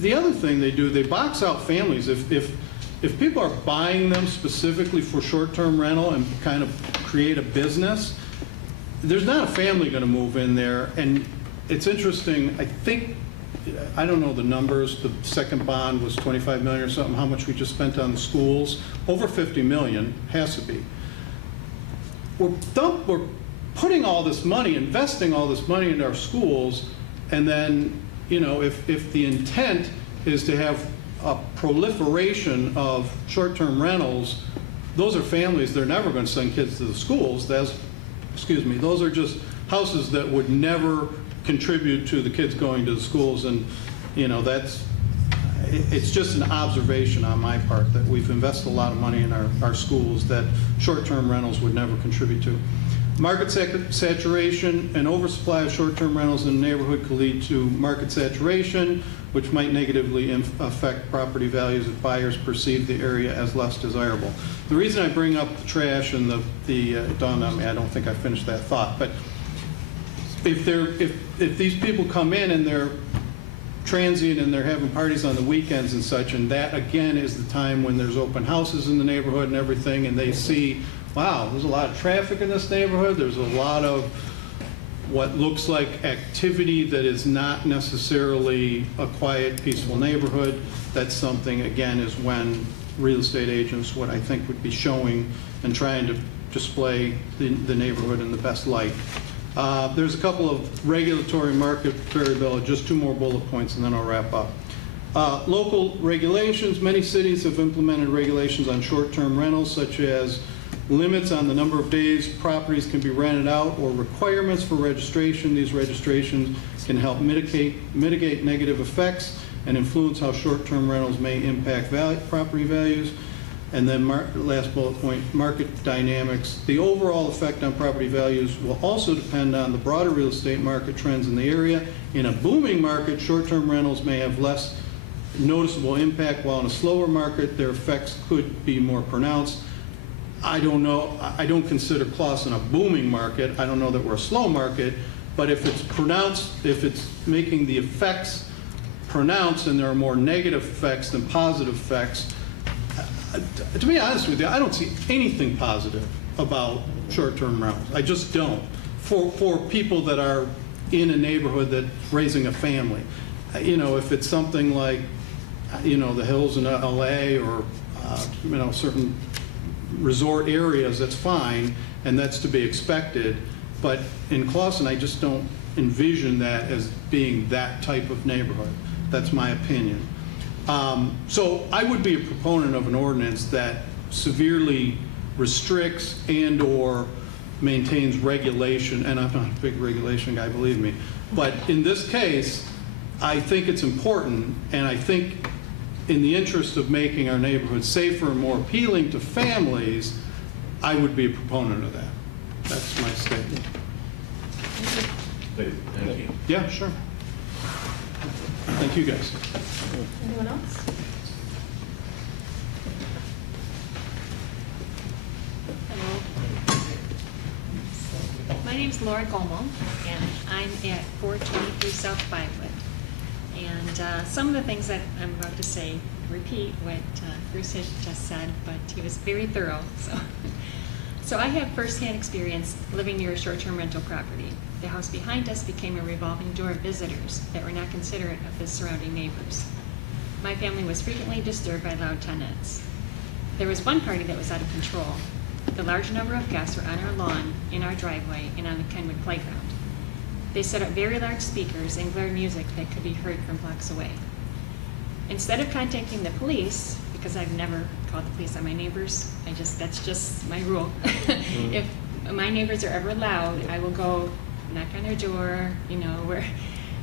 The other thing they do, they box out families. If people are buying them specifically for short-term rental and kind of create a business, there's not a family going to move in there. And it's interesting, I don't know the numbers, the second bond was 25 million or something, how much we just spent on the schools, over 50 million, has to be. We're putting all this money, investing all this money into our schools, and then, if the intent is to have a proliferation of short-term rentals, those are families, they're never going to send kids to the schools. Those are just houses that would never contribute to the kids going to the schools. And it's just an observation on my part that we've invested a lot of money in our schools that short-term rentals would never contribute to. Market saturation and oversupply of short-term rentals in the neighborhood could lead to market saturation, which might negatively affect property values if buyers perceive the area as less desirable. The reason I bring up the trash and the dawned on me, I don't think I finished that thought, but if these people come in and they're transient and they're having parties on the weekends and such, and that again is the time when there's open houses in the neighborhood and everything, and they see, wow, there's a lot of traffic in this neighborhood, there's a lot of what looks like activity that is not necessarily a quiet, peaceful neighborhood. That's something, again, is when real estate agents, what I think would be showing and trying to display the neighborhood in the best light. There's a couple of regulatory market variability, just 2 more bullet points and then I'll wrap up. Local regulations, many cities have implemented regulations on short-term rentals, such as limits on the number of days properties can be rented out or requirements for registration. These registrations can help mitigate negative effects and influence how short-term rentals may impact property values. And then last bullet point, market dynamics. The overall effect on property values will also depend on the broader real estate market trends in the area. In a booming market, short-term rentals may have less noticeable impact, while in a slower market, their effects could be more pronounced. I don't know, I don't consider Clausen a booming market. I don't know that we're a slow market, but if it's pronounced, if it's making the effects pronounced and there are more negative effects than positive effects, to be honest with you, I don't see anything positive about short-term rentals. I just don't. For people that are in a neighborhood that's raising a family. You know, if it's something like, you know, the hills in LA or, you know, certain resort areas, that's fine, and that's to be expected. But in Clausen, I just don't envision that as being that type of neighborhood. That's my opinion. So I would be a proponent of an ordinance that severely restricts and or maintains regulation, and I'm not a big regulation guy, believe me. But in this case, I think it's important, and I think in the interest of making our neighborhoods safer and more appealing to families, I would be a proponent of that. That's my statement. Thank you. Yeah, sure. Thank you, guys. Anyone else? Hello. My name's Laura Gomo, and I'm at 423 South Vinewood. And some of the things that I'm about to say repeat what Bruce had just said, but he was very thorough. So I have firsthand experience living near a short-term rental property. The house behind us became a revolving door of visitors that were not considerate of the surrounding neighbors. My family was frequently disturbed by loud tenants. There was one party that was out of control. The large number of guests were on our lawn, in our driveway, and on the Kenwood playground. They set up very large speakers and blared music that could be heard from blocks away. Instead of contacting the police, because I've never called the police on my neighbors, that's just my rule. If my neighbors are ever loud, I will go knock on their door, you know, where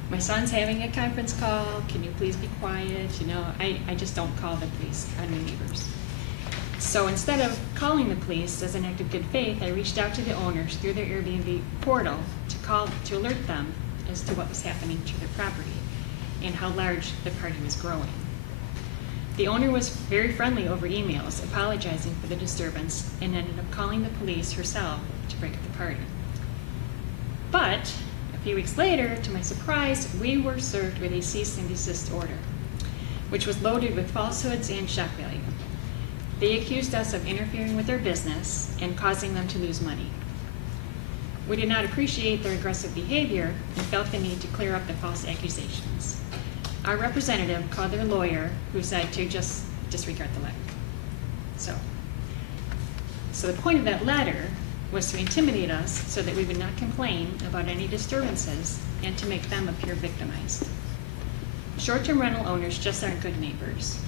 my son's having a conference call, can you please be quiet? You know, I just don't call the police on my neighbors. So instead of calling the police as an act of good faith, I reached out to the owners through their Airbnb portal to alert them as to what was happening to their property and how large the party was growing. The owner was very friendly over emails, apologizing for the disturbance, and ended up calling the police herself to break up the party. But a few weeks later, to my surprise, we were served with a cease and desist order, which was loaded with falsehoods and shock value. They accused us of interfering with their business and causing them to lose money. We did not appreciate their aggressive behavior and felt the need to clear up the false accusations. Our representative called their lawyer, who said to just disregard the letter. So the point of that letter was to intimidate us so that we would not complain about any disturbances and to make them appear victimized. Short-term rental owners just aren't good neighbors.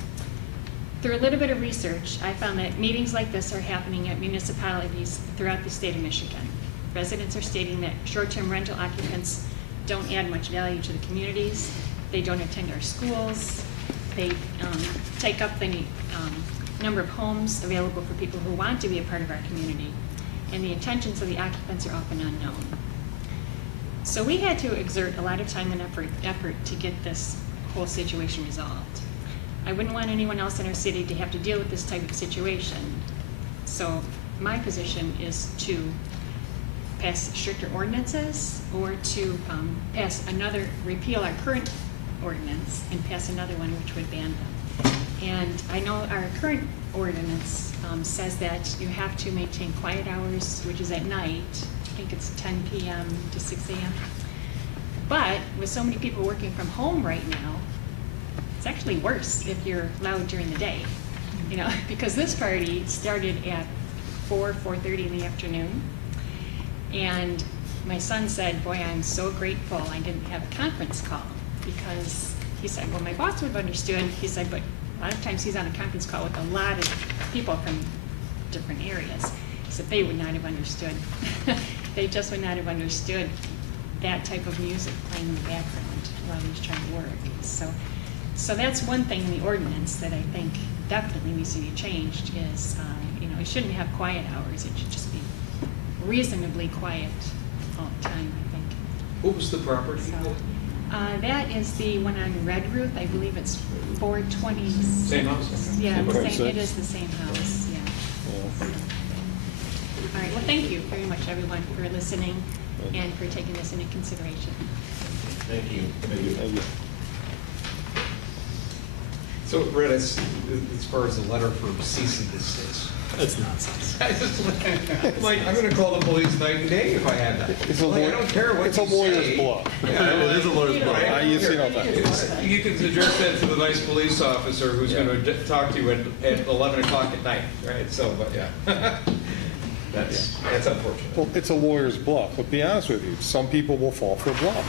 Through a little bit of research, I found that meetings like this are happening at municipalities throughout the state of Michigan. Residents are stating that short-term rental occupants don't add much value to the communities. They don't attend our schools. They take up the number of homes available for people who want to be a part of our community. and the intentions of the occupants are often unknown. So we had to exert a lot of time and effort to get this whole situation resolved. I wouldn't want anyone else in our city to have to deal with this type of situation. So my position is to pass stricter ordinances or to repeal our current ordinance and pass another one which would ban them. And I know our current ordinance says that you have to maintain quiet hours, which is at night. I think it's 10 p.m. to 6 a.m. But with so many people working from home right now, it's actually worse if you're loud during the day, you know, because this party started at 4:30 in the afternoon. And my son said, boy, I'm so grateful I didn't have a conference call, because he said, well, my boss would have understood. He said, but a lot of times he's on a conference call with a lot of people from different areas. He said they would not have understood. They just would not have understood that type of music playing in the background while he was trying to work. So that's one thing in the ordinance that I think definitely needs to be changed is, you know, it shouldn't have quiet hours. It should just be reasonably quiet all the time, I think. What was the property? So, that is the one on Red Roof. I believe it's 420. Same house? Yeah, the same, 426. it is the same house, yeah. All right, well, thank you very much, everyone, for listening and for taking this into consideration. Thank you. Thank you. So, Red, as far as the letter for cease and desist. That's nonsense. I just, like, I'm gonna call the police night and day if I had that. It's a Like, I lawyer- don't care what it's a you say. lawyer's bluff. Yeah, It is a lawyer's bluff. I use it all the time. You can address that to the nice police officer who's gonna talk to you at 11 o'clock at night, right? So, but yeah. That's unfortunate. Well, it's a lawyer's bluff, but be honest with you, some people will fall for a bluff.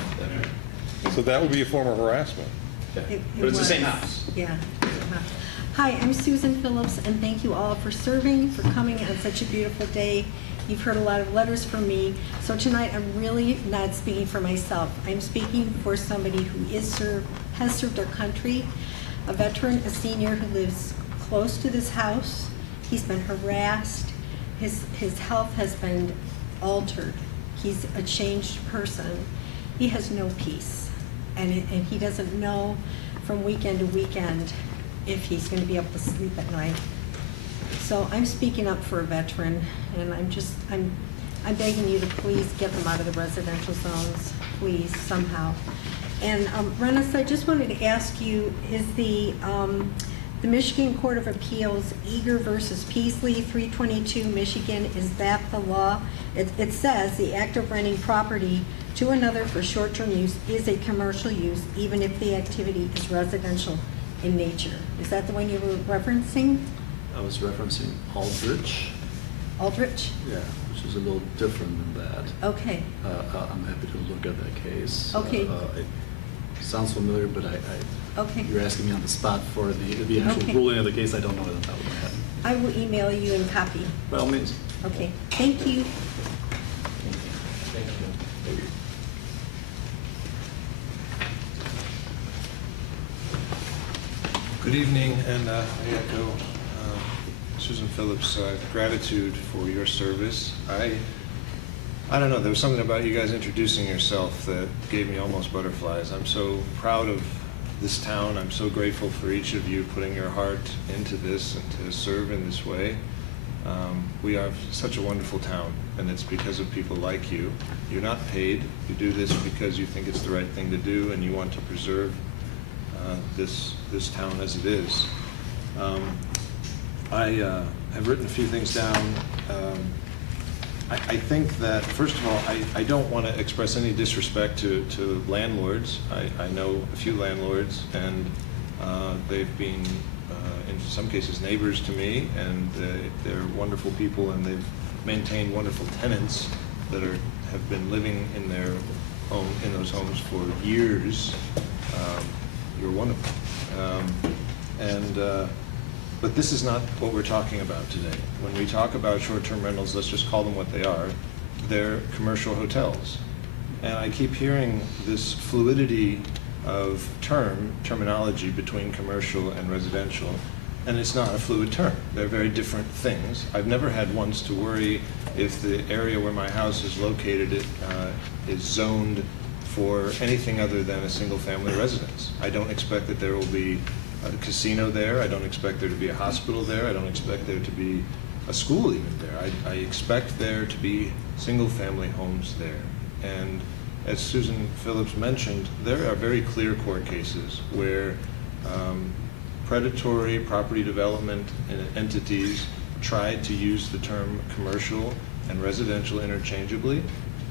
So that would be a form of harassment. But it's the same house. Yeah. Hi, I'm Susan Phillips, and thank you all for serving, for coming on such a beautiful day. You've heard a lot of letters from me, so tonight I'm really not speaking for myself. I'm speaking for somebody who has served our country, a veteran, a senior who lives close to this house. He's been harassed. His health has been altered. He's a changed person. He has no peace, and he doesn't know from weekend to weekend if he's going to be able to sleep at night. So I'm speaking up for a veteran, and I'm begging you to please get them out of the residential zones, please, somehow. And Rennis, I just wanted to ask you, is the Michigan Court of Appeals, Eager versus Peasley, 322 Michigan, is that the law? It says the act of renting property to another for short-term use is a commercial use, even if the activity is residential in nature. Is that the one you were referencing? I was referencing Aldrich. Aldrich? Yeah, which is a little different than that. Okay. I'm happy to look at that case. Okay. It sounds familiar, but Okay. you're asking me on the spot for the actual Okay. ruling of the case. I don't know it on top of my head. I will email you and copy. By all means. Okay, thank you. Thank you. Good evening, and I echo Susan Phillips' gratitude for your service. I don't know, there was something about you guys introducing yourself that gave me almost butterflies. I'm so proud of this town. I'm so grateful for each of you putting your heart into this and to serve in this way. We are such a wonderful town, and it's because of people like you. You're not paid. You do this because you think it's the right thing to do, and you want to preserve this town as it is. I have written a few things down. I think that, first of all, I don't want to express any disrespect to landlords. I know a few landlords, and they've been, in some cases, neighbors to me, and they're wonderful people, and they've maintained wonderful tenants that have been living in their home, in those homes for years. You're one of them. But this is not what we're talking about today. When we talk about short-term rentals, let's just call them what they are. They're commercial hotels. And I keep hearing this fluidity of terminology between commercial and residential. and it's not a fluid term. They're very different things. I've never had once to worry if the area where my house is located is zoned for anything other than a single-family residence. I don't expect that there will be a casino there. I don't expect there to be a hospital there. I don't expect there to be a school even there. I expect there to be single-family homes there. And as Susan Phillips mentioned, there are very clear court cases where predatory property development entities tried to use the term commercial and residential interchangeably,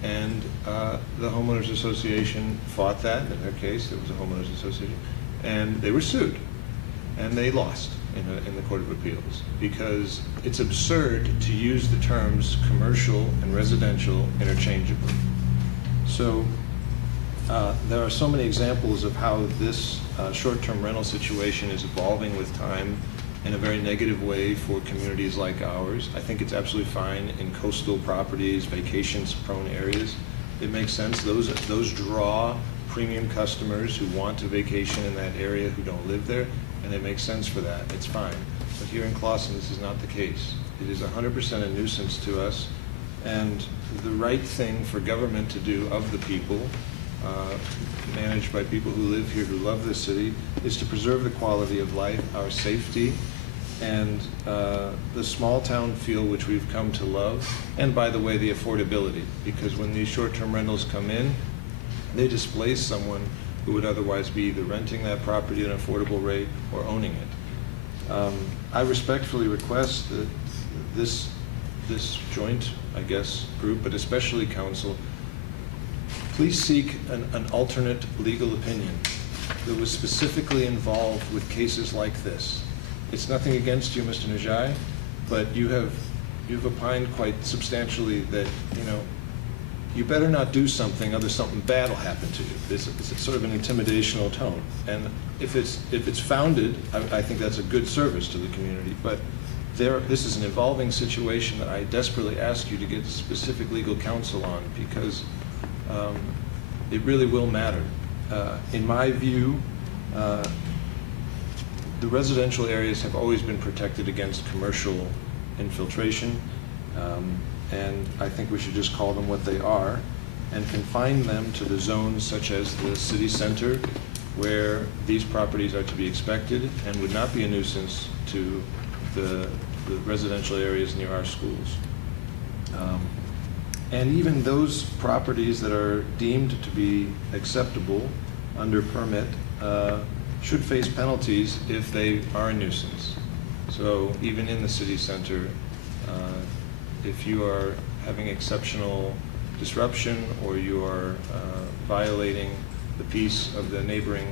and the homeowners association fought that. In their case, it was a homeowners association, and they were sued, and they lost in the Court of Appeals, because it's absurd to use the terms commercial and residential interchangeably. So there are so many examples of how this short-term rental situation is evolving with time in a very negative way for communities like ours. I think it's absolutely fine in coastal properties, vacations-prone areas. It makes sense. Those draw premium customers who want to vacation in that area who don't live there, and it makes sense for that. It's fine. But here in Clawson, this is not the case. It is 100% a nuisance to us, and the right thing for government to do of the people, managed by people who live here, who love this city, is to preserve the quality of life, our safety, and the small town feel which we've come to love, and by the way, the affordability, because when these short-term rentals come in, they displace someone who would otherwise be either renting that property at an affordable rate or owning it. I respectfully request that this joint, I guess, group, but especially council, please seek an alternate legal opinion that was specifically involved with cases like this. It's nothing against you, Mr. Najai, but you've opined quite substantially that, you better not do something, other something bad will happen to you. It's sort of an intimidational tone. And if it's founded, I think that's a good service to the community. But this is an evolving situation that I desperately ask you to get specific legal counsel on, because it really will matter. In my view, the residential areas have always been protected against commercial infiltration. And I think we should just call them what they are and confine them to the zones such as the city center, where these properties are to be expected and would not be a nuisance to the residential areas near our schools. And even those properties that are deemed to be acceptable under permit should face penalties if they are a nuisance. So even in the city center, if you are having exceptional disruption or you are violating the peace of the neighboring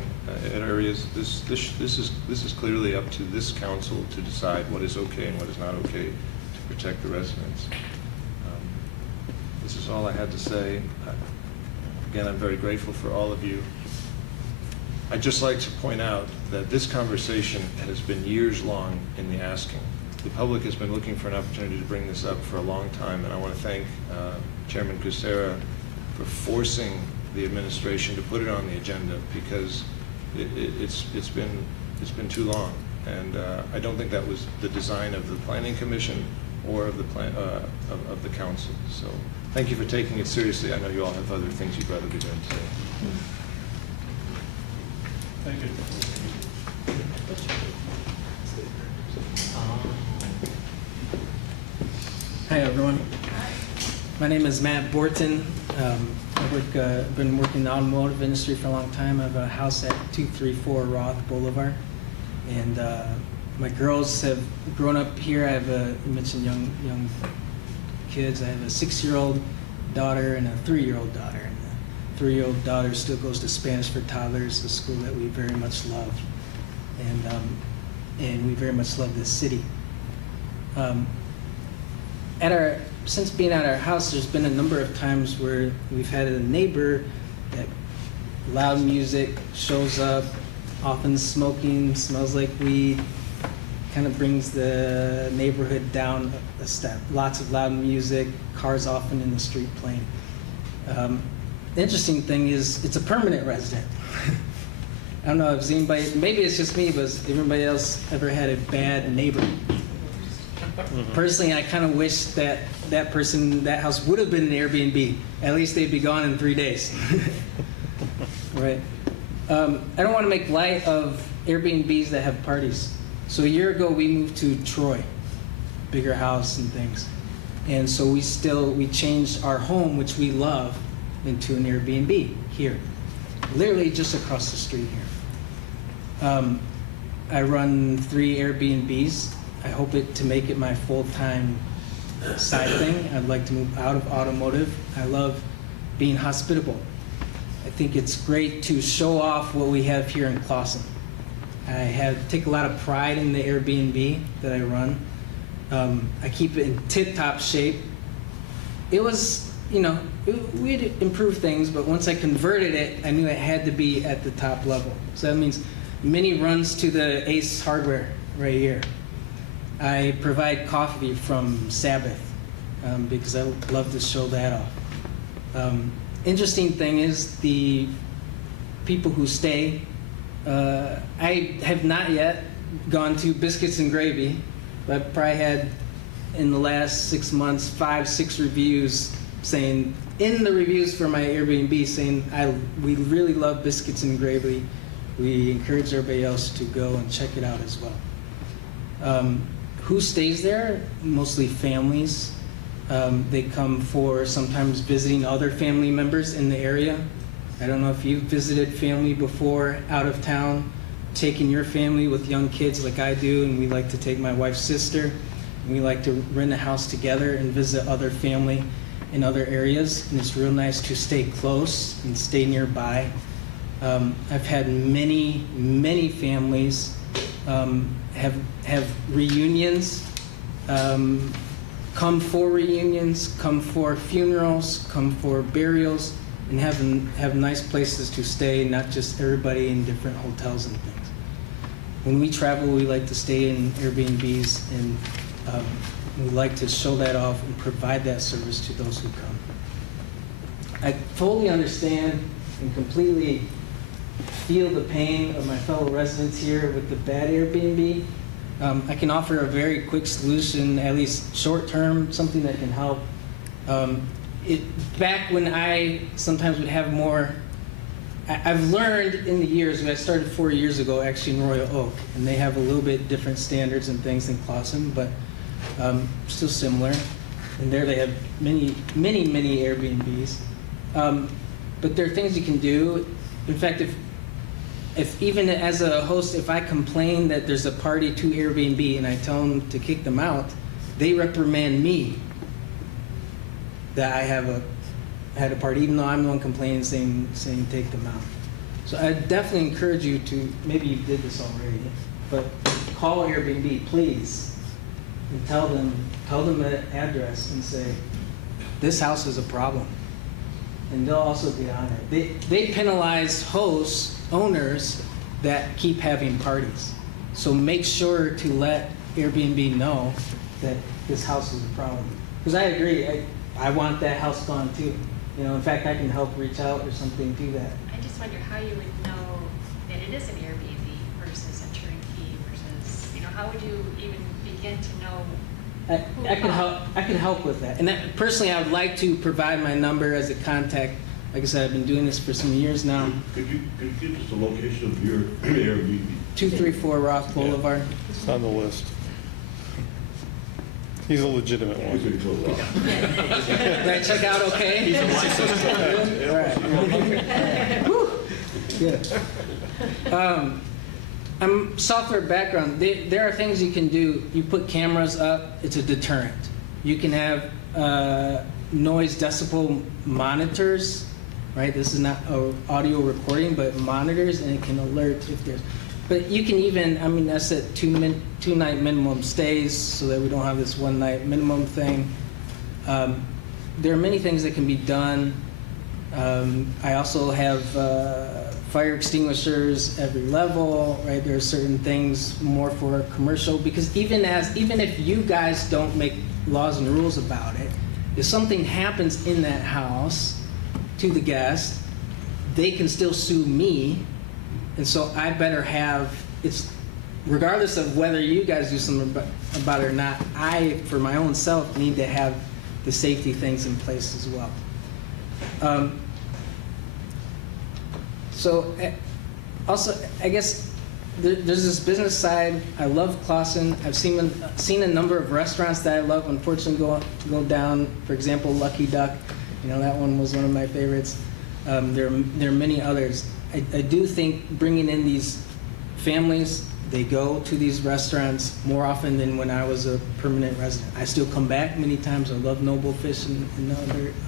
areas, this is clearly up to this council to decide what is okay and what is not okay to protect the residents. This is all I had to say. Again, I'm very grateful for all of you. I'd just like to point out that this conversation has been years long in the asking. The public has been looking for an opportunity to bring this up for a long time, and I want to thank Chairman Kucera for forcing the administration to put it on the agenda, because it's been too long, and I don't think that was the design of the Planning Commission or of the council. So thank you for taking it seriously. I know you all have other things you'd rather be doing today. Thank you. Hi, everyone. My name is Matt Borton. I've been working in the automotive industry for a long time. I have a house at 234 Roth Boulevard. And my girls have grown up here. I have you mentioned young kids. I have a 6-year-old daughter and a 3-year-old daughter. And the 3-year-old daughter still goes to Spanish for Toddlers, a school that we very much love. And we very much love this city. Since being at our house, there's been a number of times where we've had a neighbor that loud music shows up, often smoking, smells like weed, kind of brings the neighborhood down a step. Lots of loud music, cars often in the street playing. The interesting thing is it's a permanent resident. I don't know if anybody, maybe it's just me, but has everybody else ever had a bad neighbor? Personally, I kind of wish that that house would have been an Airbnb. At least they'd be gone in 3 days. Right. I don't want to make light of Airbnbs that have parties. So a year ago, we moved to Troy, bigger house and things. And so we changed our home, which we love, into an Airbnb here, literally just across the street here. I run 3 Airbnbs. I hope to make it my full-time side thing. I'd like to move out of automotive. I love being hospitable. I think it's great to show off what we have here in Clawson. I take a lot of pride in the Airbnb that I run. I keep it in tip-top shape. It was, we'd improve things, but once I converted it, I knew it had to be at the top level. So that means many runs to the Ace Hardware right here. I provide coffee from Sabbath because I love to show that off. Interesting thing is the people who stay. I have not yet gone to Biscuits and Gravy, but I've probably had in the last 6 months 5-6 reviews saying, in the reviews for my Airbnb, saying we really love Biscuits and Gravy. We encourage everybody else to go and check it out as well. Who stays there? Mostly families. They come for sometimes visiting other family members in the area. I don't know if you've visited family before out of town, taking your family with young kids like I do, and we like to take my wife's sister, and we like to rent a house together and visit other family in other areas, and it's real nice to stay close and stay nearby. I've had many families have reunions, come for reunions, come for funerals, come for burials, and have nice places to stay, not just everybody in different hotels and things. When we travel, we like to stay in Airbnbs, and we like to show that off and provide that service to those who come. I fully understand and completely feel the pain of my fellow residents here with the bad Airbnb. I can offer a very quick solution, at least short term, something that can help. Back when I sometimes would have more, I've learned in the years, I started 4 years ago actually in Royal Oak, and they have a little bit different standards and things than Clawson, but still similar. And there they have many Airbnbs. But there are things you can do. In fact, if even as a host, if I complain that there's a party to Airbnb and I tell them to kick them out, they reprimand me that I had a party, even though I'm the one complaining, saying take them out. So I definitely encourage you to, maybe you did this already, but call Airbnb, please, and tell them the address and say, this house is a problem. And they'll also get on it. They penalize hosts, owners that keep having parties. So make sure to let Airbnb know that this house is a problem. Because I agree, I want that house gone too. In fact, I can help reach out or something to that. I just wonder how you would know that it is an Airbnb versus a turnkey versus, how would you even begin to know? I can help with that. And personally, I would like to provide my number as a contact. Like I said, I've been doing this for some years now. Could you give us the location of your Airbnb? 234 Roth Boulevard. It's on the list. He's a legitimate one. Did I check out okay? He's a licensed Good. I'm software background. There are things you can do. You put cameras up, it's a deterrent. You can have noise decibel monitors, right? This is not audio recording, but monitors, and it can alert if there's. But you can even, I said two-night minimum stays so that we don't have this one-night minimum thing. There are many things that can be done. I also have fire extinguishers every level, right? There are certain things more for commercial, because even if you guys don't make laws and rules about it, if something happens in that house to the guest, they can still sue me And so I better have, it's, regardless of whether you guys do something about it or not, I, for my own self, need to have the safety things in place as well. So, also, I guess there's this business side. I love Clausen. I've seen a number of restaurants that I love unfortunately go down. For example, Lucky Duck. You know, that one was one of my favorites. There are many others. I do think bringing in these families, they go to these restaurants more often than when I was a permanent resident. I still come back many times. I love Noble Fish and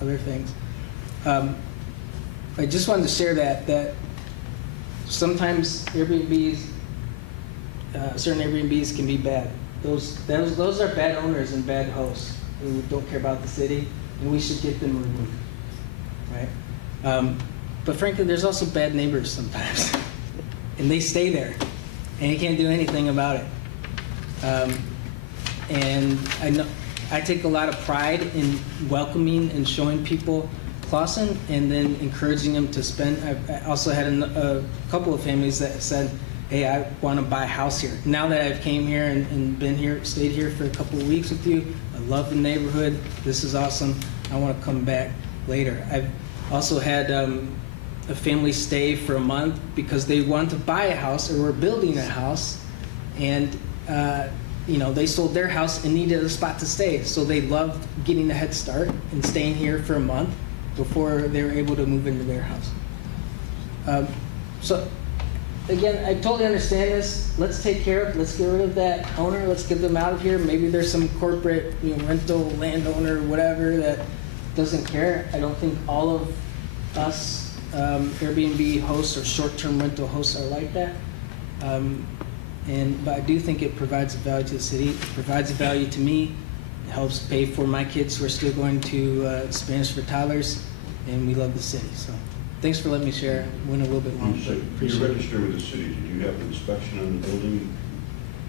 other things. I just wanted to share that sometimes Airbnbs, certain Airbnbs can be bad. Those are bad owners and bad hosts who don't care about the city, and we should get them removed, right? But frankly, there's also bad neighbors sometimes, and they stay there, and you can't do anything about it. And I take a lot of pride in welcoming and showing people Clausen and then encouraging them to spend. I also had a couple of families that said, hey, I want to buy a house here. Now that I've came here and been here, stayed here for a couple of weeks with you, I love the neighborhood. This is awesome. I want to come back later. I've also had a family stay for a month because they want to buy a house or were building a house, and you know, they sold their house and needed a spot to stay. So they loved getting a head start and staying here for a month before they were able to move into their house. So again, I totally understand this. Let's take care of, let's get rid of that owner. Let's get them out of here. Maybe there's some corporate, you know, rental landowner, whatever, that doesn't care. I don't think all of us Airbnb hosts or short-term rental hosts are like that. But I do think it provides a value to the city. It provides a value to me. It helps pay for my kids who are still going to Spanish for toddlers, and we love the city. So thanks for letting me share. Went a little bit long, but You appreciate it. register with the city, did you have an inspection on the building?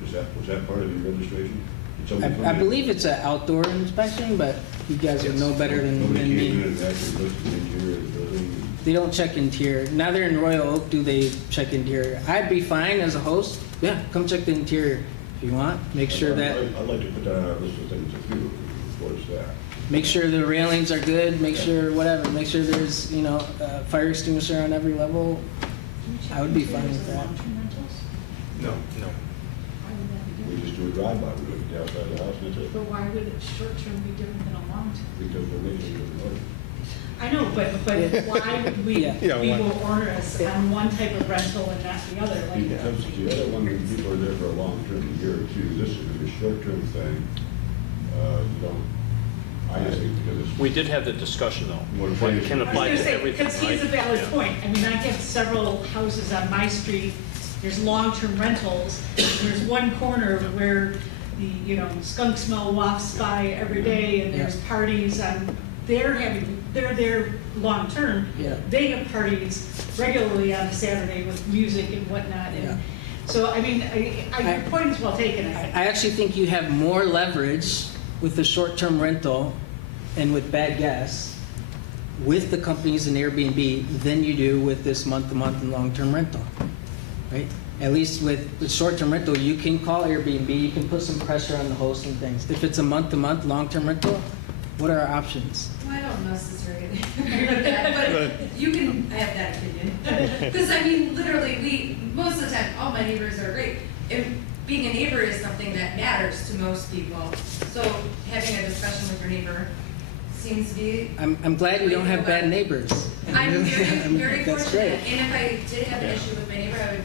Was that part of your registration? Did somebody come I in? believe it's an outdoor inspection, but you guys would know better than Nobody came in me. and actually looked at the interior of the building? They don't check interior. Now they're in Royal Oak, do they check interior? I'd be fine as a host. Yeah, come check the interior if you want. Make sure that, I'd like to put that on our list of things to do, towards that. make sure the railings are good, make sure whatever, make sure there's, you know, a fire extinguisher on every level. I would be fine with that. No. Why would that be We different? just do a drive-by, we look at the outside of the house, and that's it. But why would it short-term be different than a long-term? Because we're making it order. I know, but why would we Yeah. be more onerous on one type of rental and not the other? Like, Because the other one, when people are there for a long term, a year or two, this is a short-term thing. You don't, I just think because it's. We did have the discussion, though. What if But I- it can I was apply gonna to say, everything, because he's a right? valid Yeah. point. I mean, I have several houses on my street, there's long-term rentals. There's one corner where the, you know, skunk smell wafts by every day, and there's parties on, they're there long-term. Yeah. They have parties regularly on a Saturday with music and whatnot. And Yeah. so, I mean, your point is well taken. I actually think you have more leverage with the short-term rental and with bad guests with the companies in Airbnb than you do with this month-to-month and long-term rental, right? At least with the short-term rental, you can call Airbnb, you can put some pressure on the host and things. If it's a month-to-month, long-term rental, what are our options? Well, I don't necessarily agree with that, but you can have that opinion. Because I mean, literally, most of the time, all my neighbors are great. And being a neighbor is something that matters to most people. So having a discussion with your neighbor seems to be. I'm glad you don't have bad neighbors. I'm very That's fortunate. great. And if I did have an issue with my neighbor, I would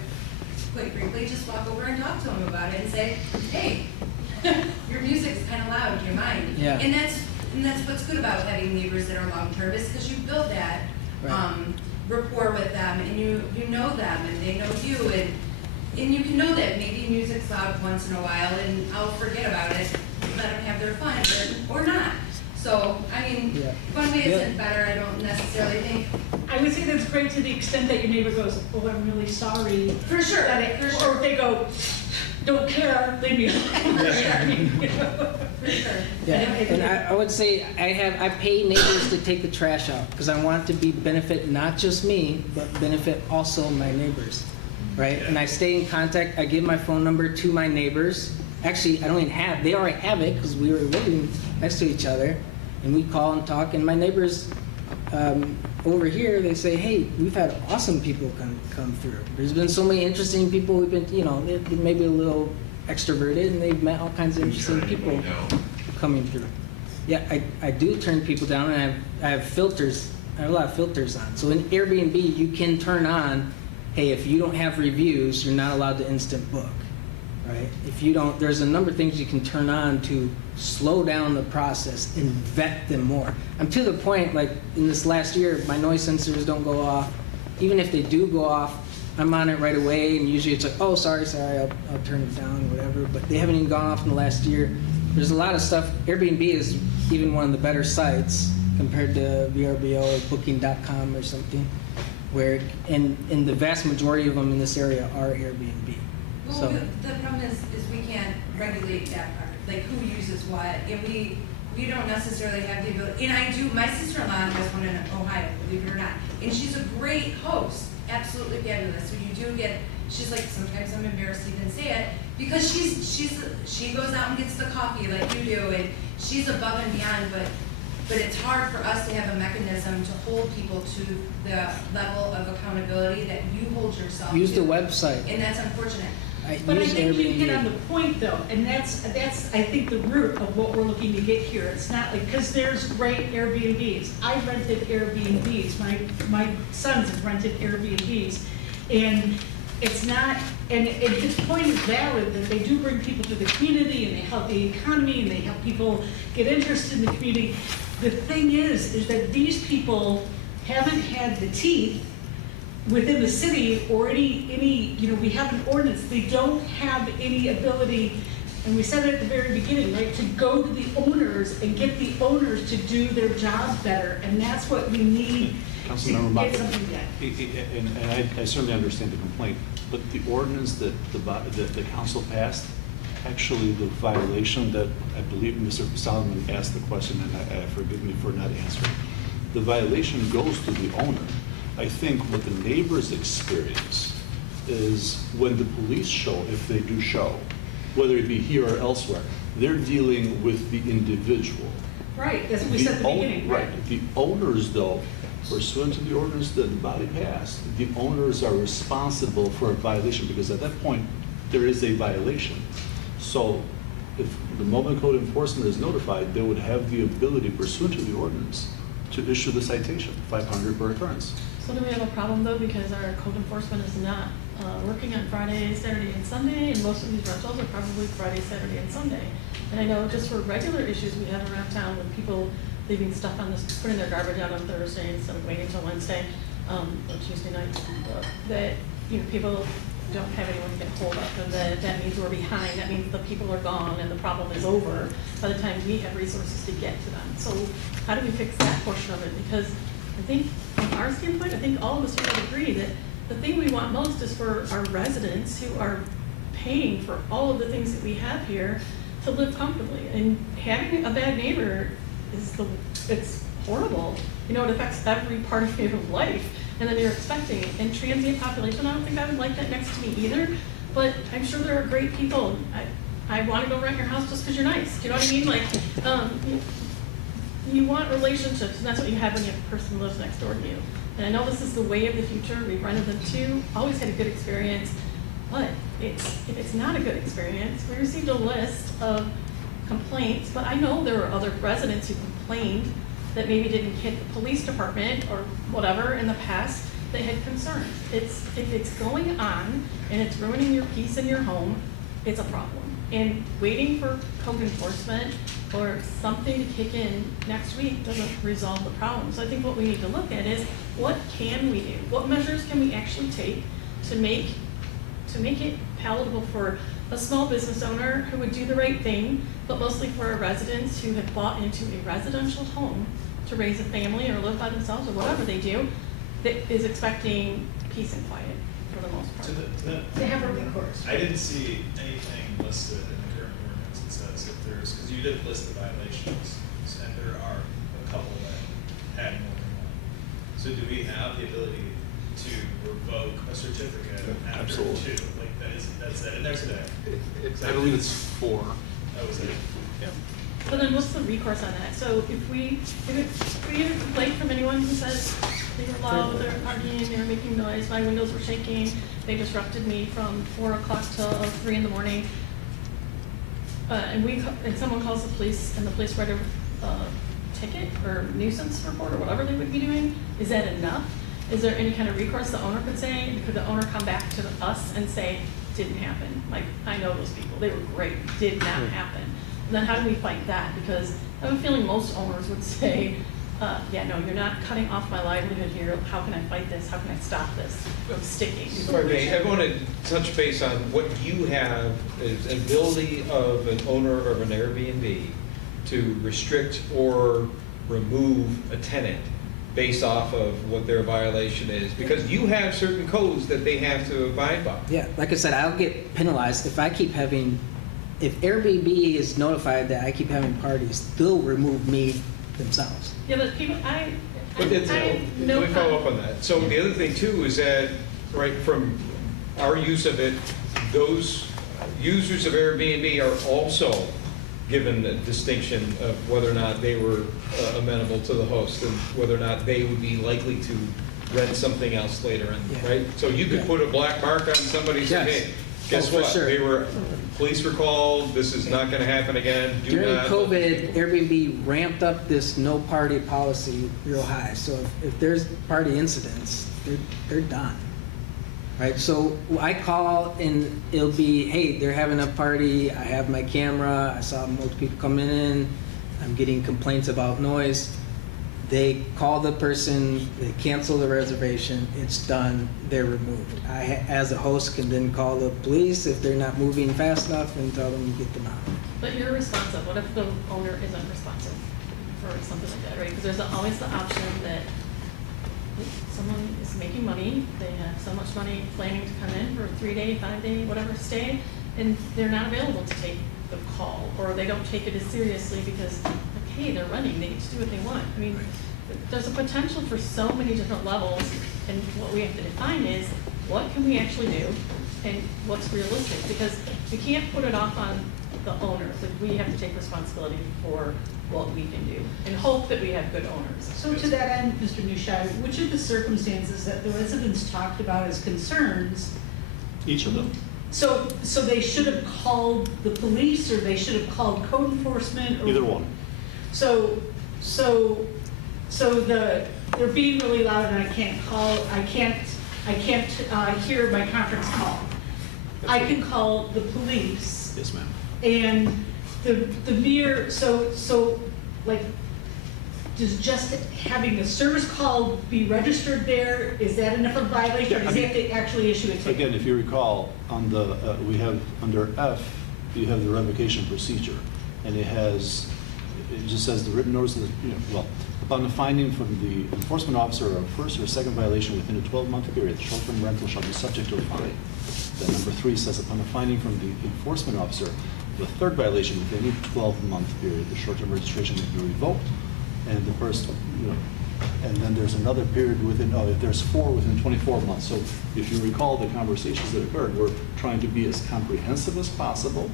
quite frankly just walk over and talk to him about it and say, hey, your music's kind of loud, do you mind? Yeah. And that's what's good about having neighbors that are long-term, is because you build that Right. rapport with them, and you know them, and they know you, and you can know that maybe music's loud once in a while, and I'll forget about it, let them have their fun, or not. So, I mean, Yeah. one way Yeah. isn't better, I don't necessarily think. I would say that's great to the extent that your neighbor goes, oh, I'm really sorry. For sure, for sure. Or if they go, don't care, leave me alone. I mean, For sure. Yeah, and I would say I pay neighbors to take the trash out because I want it to be benefit not just me, but benefit also my neighbors. right? And I stay in contact. I give my phone number to my neighbors. Actually, I don't even have, they already have it because we were living next to each other. And we call and talk. And my neighbors over here, they say, hey, we've had awesome people come through. There's been so many interesting people. We've been, you know, they're maybe a little extroverted, and they've met all kinds of interesting people coming through. Yeah, I do turn people down, and I have filters. I have a lot of filters on. So in Airbnb, you can turn on, hey, if you don't have reviews, you're not allowed to instant book, right? If you don't, there's a number of things you can turn on to slow down the process and vet them more. I'm to the point, like in this last year, my noise sensors don't go off. Even if they do go off, I'm on it right away, and usually it's like, oh, sorry, I'll turn it down, whatever. But they haven't even gone off in the last year. There's a lot of stuff. Airbnb is even one of the better sites compared to VRBO or Booking.com or something, where, and the vast majority of them in this area are Airbnb. Well, So the problem is we can't regulate that part, like who uses what, and we don't necessarily have the ability, and I do, my sister-in-law has one in Ohio, believe it or not, and she's a great host, absolutely fabulous. So you do get, she's like, sometimes I'm embarrassed to even say it, because she goes out and gets the coffee like you do, and she's above and beyond, but it's hard for us to have a mechanism to hold people to the level of accountability that you hold yourself use to. the website. And that's unfortunate. But I use think you hit Airbnb. on the point though, and that's I think the root of what we're looking to get here. It's not like, because there's great Airbnbs. I rented Airbnbs. My sons have rented Airbnbs, and it's not. And his point is valid that they do bring people to the community, and they help the economy, and they help people get interested in the community. The thing is that these people haven't had the teeth within the city or any, you know, we have an ordinance, they don't have any ability, and we said it at the very beginning, right, to go to the owners and get the owners to do their job better, and that's what we need to Councilmember get Mata, something done. and I certainly understand the complaint, but the ordinance that the council passed, actually the violation that I believe Mr. Solomon asked the question, and forgive me for not answering, the violation goes to the owner. I think what the neighbors experience is when the police show, if they do show, whether it be here or elsewhere, they're dealing with the individual. Right, that's what we said at the beginning, right? Right. The owners, though, pursuant to the ordinance that the body passed, the owners are responsible for a violation, because at that point, there is a violation. So if the mobile code enforcement is notified, they would have the ability pursuant to the ordinance to issue the citation, 500 per occurrence. So do we have a problem though, because our code enforcement is not working on Friday, Saturday, and Sunday, and most of these rentals are probably Friday, Saturday, and Sunday. And I know just for regular issues we have around town with people leaving stuff on this, putting their garbage out on Thursday instead of waiting until Wednesday, or Tuesday night, that, you know, people don't have anyone to get hold of, and that means we're behind. That means the people are gone and the problem is over by the time we have resources to get to them. So how do we fix that portion of it? Because I think from our standpoint, I think all of us here would agree that the thing we want most is for our residents who are paying for all of the things that we have here to live comfortably. And having a bad neighbor it's horrible. You know, it affects every part of your life. And then you're expecting, and transient population, I don't think I would like that next to me either, but I'm sure there are great people. I want to go rent your house just because you're nice. Do you know what I mean? Like, you want relationships, and that's what you have when you have a person who lives next door to you. And I know this is the way of the future. We've rented them too, always had a good experience, but if it's not a good experience, we received a list of complaints, but I know there were other residents who complained that maybe didn't hit the police department or whatever in the past that had concerns. If it's going on and it's ruining your peace in your home, it's a problem. And waiting for code enforcement or something to kick in next week doesn't resolve the problem. So I think what we need to look at is, what can we do? What measures can we actually take to make it palatable for a small business owner who would do the right thing, but mostly for our residents who have bought into a residential home to raise a family or live by themselves or whatever they do, that is expecting peace and quiet for the most part. To have a recourse. I didn't see anything listed in the current ordinance that says if there's, because you did list the violations, and there are a couple that had more than one. So do we have the ability to revoke a certificate Yeah, after absolutely. 2. Like that's it. And there's today. I believe it's 4. That was it. Yeah. But then what's the recourse on that? So if we get a complaint from anyone who says they were loud, they were partying, they were making noise, my windows were shaking, they disrupted me from 4 o'clock till 3 in the morning, and someone calls the police and the police write a ticket or nuisance report or whatever they would be doing, is that enough? Is there any kind of recourse the owner could say? Could the owner come back to us and say, didn't happen? Like, I know those people, they were great, did not happen. And then how do we fight that? Because I have a feeling most owners would say, yeah, no, you're not cutting off my livelihood here. How can I fight this? How can I stop this from sticking? Sorry, I want to touch base on what you have as an ability of an owner of an Airbnb to restrict or remove a tenant based off of what their violation is, because you have certain codes that they have to abide by. Yeah, like I said, I'll get penalized if I keep having, if Airbnb is notified that I keep having parties, they'll remove me themselves. Yeah, but people, But it's, let me follow up on that. So the other thing too is that, right, from our use of it, those users of Airbnb are also given a distinction of whether or not they were amenable to the host and whether or not they would be likely to rent something else later on, right? So you could put a black mark on somebody and say, Yes. hey, guess Oh, for what? sure. They were, police were called, this is not gonna happen again, do During not. COVID, Airbnb ramped up this no party policy real high. So if there's party incidents, they're done. Right? So I call and it'll be, hey, they're having a party. I have my camera. I saw most people coming in. I'm getting complaints about noise. They call the person, they cancel the reservation, it's done, they're removed. I, as a host, can then call the police if they're not moving fast enough and tell them to get them out. But you're responsive. What if the owner isn't responsive for something like that, right? Because there's always the option that someone is making money, they have so much money planning to come in for a 3-day, 5-day, whatever stay, and they're not available to take the call, or they don't take it as seriously because, like, hey, they're running, they get to do what they want. I mean, there's a potential for so many different levels, and what we have to define is what can we actually do and what's realistic, because we can't put it off on the owners. Like, we have to take responsibility for what we can do and hope that we have good owners. So to that end, Mr. Newshire, which of the circumstances that the residents talked about as concerns, Each of them. so they should have called the police, or they should have called code enforcement? Or, Either one. So they're being really loud and I can't hear my conference call. I can call the police. Yes, ma'am. And the mere, so like, does just having a service call be registered there, is that enough of a violation? Or does he have to actually issue a ticket? Again, if you recall, on the, we have, under F, you have the revocation procedure, and it just says the written notice of the, well, upon the finding from the enforcement officer of a first or second violation within a 12-month period, the short-term rental shall be subject to a fine. Then number 3 says, upon the finding from the enforcement officer of a third violation within a 12-month period, the short-term registration may be revoked, and the first, and then there's another period within, if there's 4 within 24 months. So if you recall the conversations that occurred, we're trying to be as comprehensive as possible,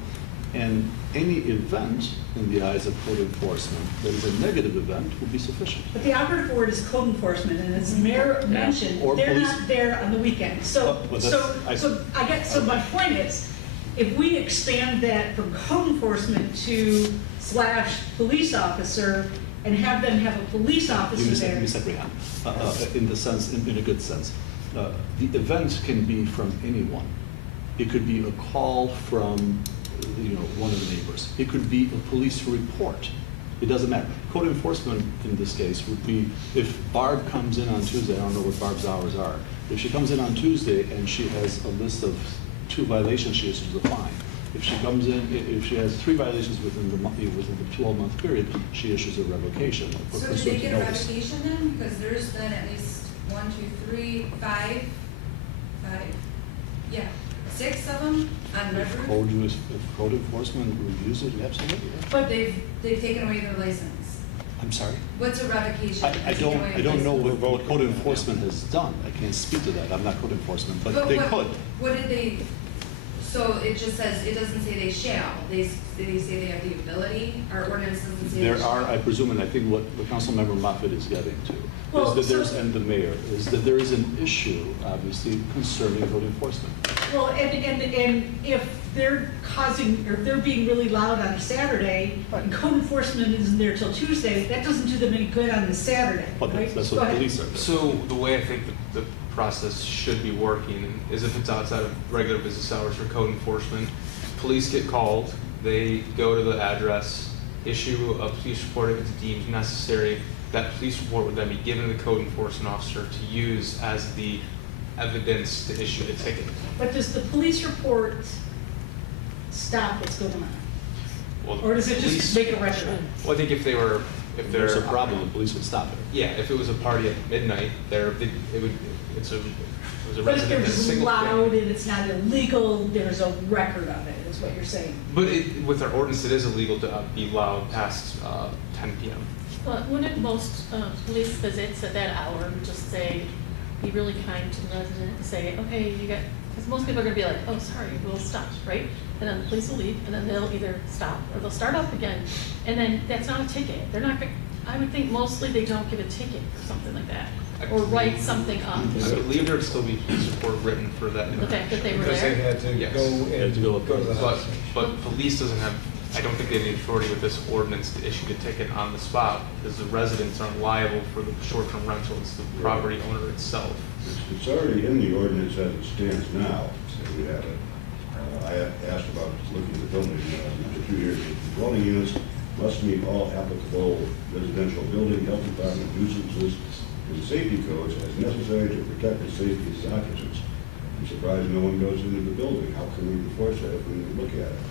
and any event in the eyes of code enforcement that is a negative event will be sufficient. But the operative word is code enforcement, and as the mayor mentioned, Or they're police. not there on the weekend. So my point is, if we expand that from code enforcement to / police officer, and have them have a police officer there. Let me separate in the sense, in a good sense. The event can be from anyone. It could be a call from one of the neighbors. It could be a police report. It doesn't matter. Code enforcement in this case would be if Barb comes in on Tuesday, I don't know what Barb's hours are. If she comes in on Tuesday and she has a list of 2 violations, she issues a fine. If she comes in, if she has 3 violations within the 12-month period, she issues a revocation. So did they get a revocation then? Because there's been at least 1, 2, 3, 5, yeah, 6 of them on Red Roof. If code enforcement reviews it, absolutely. Yeah. But they've taken away their license. I'm sorry? What's a revocation? I don't know what code enforcement has done. I can't speak to that. I'm not code enforcement, but they could. What did they, so it just says, it doesn't say they shall, they say they have the ability, our ordinance doesn't say they There shall. are, I presume, and I think what Councilmember Moffitt is getting to, Well, is that there's, so- and the mayor, is that there is an issue, obviously, concerning code enforcement. Well, and if they're causing, or if they're being really loud on a Saturday, and code enforcement isn't there till Tuesday, that doesn't do them any good on the Saturday, But right? that's Go what the ahead. police are. So the way I think the process should be working is if it's outside of regular business hours for code enforcement, police get called, they go to the address, issue a police report if it's deemed necessary. That police report would then be given to the code enforcement officer to use as the evidence to issue the ticket. But does the police report stop what's going on? Well, Or does it just police- make a record? Well, I think if If there's a problem, the police would stop it. Yeah, if it was a party at midnight, it was a But if they're resident in a just single loud family. and it's not illegal, there's a record of it, is what you're saying. But with our ordinance, it is illegal to be loud past 10 p.m. Well, wouldn't most police visits at that hour just say, be really kind to the resident and say, okay, you got, because most people are gonna be like, oh, sorry, we'll stop, right? And then the police will leave, and then they'll either stop or they'll start up again. And then that's not a ticket. They're not, I would think mostly they don't give a ticket or something like that, or write something up. I believe there would still be police report written for that. The fact that they were Because they there. had to Yes. go They had to and go go to the But, house. but police doesn't have, I don't think they have the authority with this ordinance to issue the ticket on the spot, because the residents aren't liable for the short-term rental, it's the property owner itself. It's already in the ordinance as it stands now, so we have it. I asked about looking at the building, after 2 years, the dwelling units must meet all applicable residential building, health department nuisances, and safety codes as necessary to protect the safety of its occupants. I'm surprised no one goes into the building. How can we enforce that if we look at it?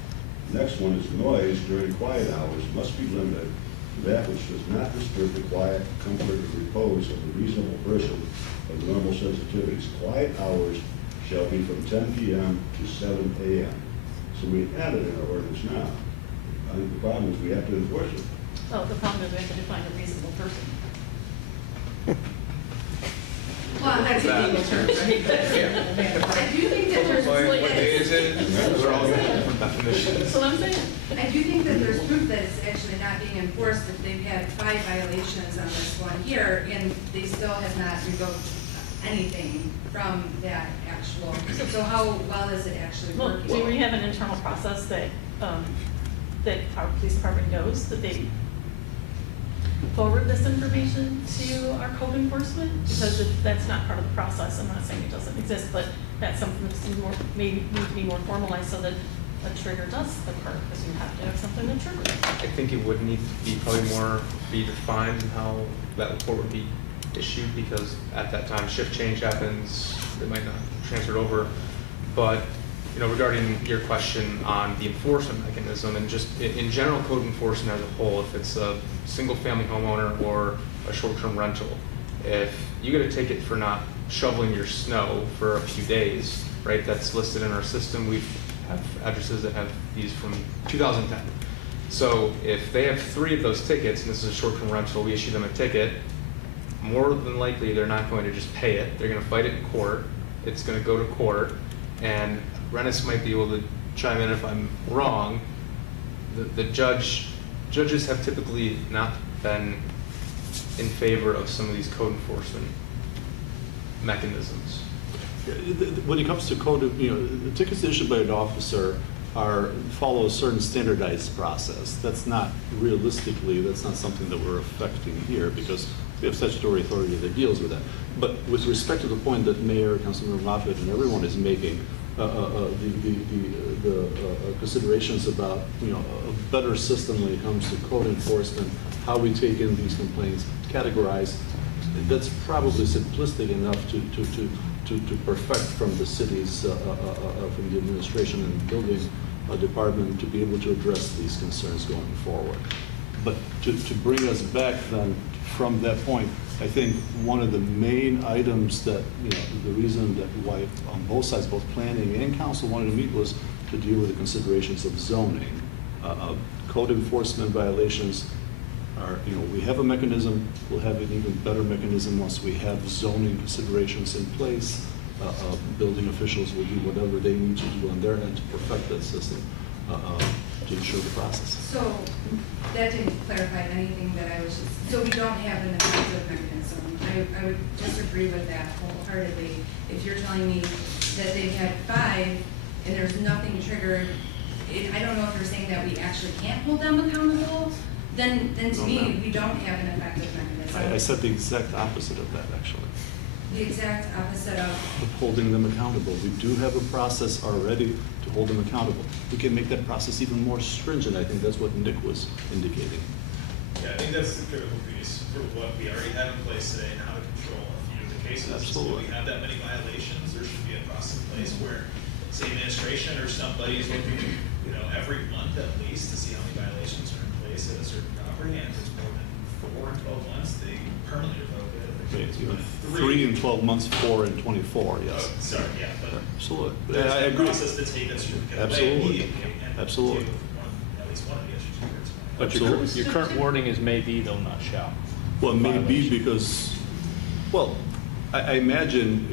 Next one is noise during quiet hours must be limited to that which does not disturb the quiet, comfort, or repose of a reasonable person of normal sensitivities. Quiet hours shall be from 10 p.m. to 7 a.m. So we have it in our ordinance now. I think the problem is we have to enforce it. Oh, the problem is we have to define a reasonable person. Well, that's in legal terms, right? I do think that there's What proof day is that, it? They're all different definitions. That's what I'm saying. I do think that there's proof that it's actually not being enforced, if they've had 5 violations on this one year, and they still have not revoked anything from that actual, so how well is it actually Well, working? do we have an internal process that, that our police department knows that they forward this information to our code enforcement? Because if that's not part of the process, I'm not saying it doesn't exist, but that's something that's more, maybe need to be more formalized so that a trigger does occur, because you have to have something to trigger it. I think it would need to be probably more be defined in how that report would be issued, because at that time shift change happens, they might not transfer it over. But, you know, regarding your question on the enforcement mechanism and just in general code enforcement as a whole, if it's a single family homeowner or a short-term rental, if you get a ticket for not shoveling your snow for a few days, right, that's listed in our system. We have addresses that have these from 2010. So if they have 3 of those tickets, and this is a short-term rental, we issue them a ticket, more than likely they're not going to just pay it. They're going to fight it in court. It's going to go to court, and Rennis might be able to chime in if I'm wrong. The judges have typically not been in favor of some of these code enforcement mechanisms. When it comes to code, the tickets issued by an officer follow a certain standardized process. That's not something that we're affecting here, because we have statutory authority that deals with that. But with respect to the point that Mayor, Councilmember Moffitt, and everyone is making, the considerations about a better system when it comes to code enforcement, how we take in these complaints, categorize, that's probably simplistic enough to perfect from the city's, from the administration and building department to be able to address these concerns going forward. But to bring us back then from that point, I think one of the main items that, the reason that why on both sides, both planning and council wanted to meet was to deal with the considerations of zoning. Code enforcement violations we have a mechanism, we'll have an even better mechanism once we have zoning considerations in place. Building officials will do whatever they need to do on their end to perfect that system to ensure the process. So that didn't clarify anything that I was just, so we don't have an effective mechanism. I would disagree with that wholeheartedly. If you're telling me that they've had 5 and there's nothing triggered, I don't know if you're saying that we actually can't hold them accountable, then to No, me, ma'am. we don't have an effective mechanism. I said the exact opposite of that, actually. The exact opposite of, Of holding them accountable. We do have a process already to hold them accountable. We can make that process even more stringent. I think that's what Nick was indicating. Yeah, I think that's the critical piece for what we already have in place today and how to control a few of the cases. Absolutely. If we have that many violations, there should be a process in place where, say, administration or somebody is looking, every month at least to see how many violations are in place at a certain property, and if it's more than 4 in 12 months, they permanently revoke it. If it's more than 3 in 12 months, 4 in 24, yes. Oh, sorry, yeah, but Absolutely. there's I a agree. process to take that certificate away Absolutely. immediately and Absolutely. deal with at least one of the issues where it's But Absolutely. your current wording is may be, though not shall. Well, it may be Violation. because, well, I imagine,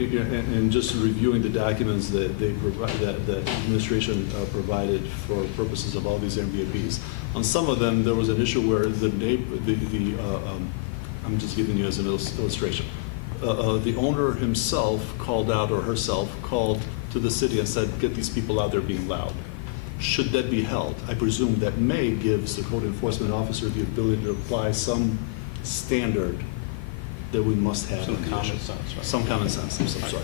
and just reviewing the documents that they provide, that administration provided for purposes of all these Airbnbs, on some of them, there was an issue where the neighbor, I'm just giving you as an illustration. The owner himself called out, or herself called to the city and said, get these people out there being loud. Should that be held? I presume that may gives the code enforcement officer the ability to apply some standard that we must have. Some in the common issue. sense, right? Some common sense, I'm sorry.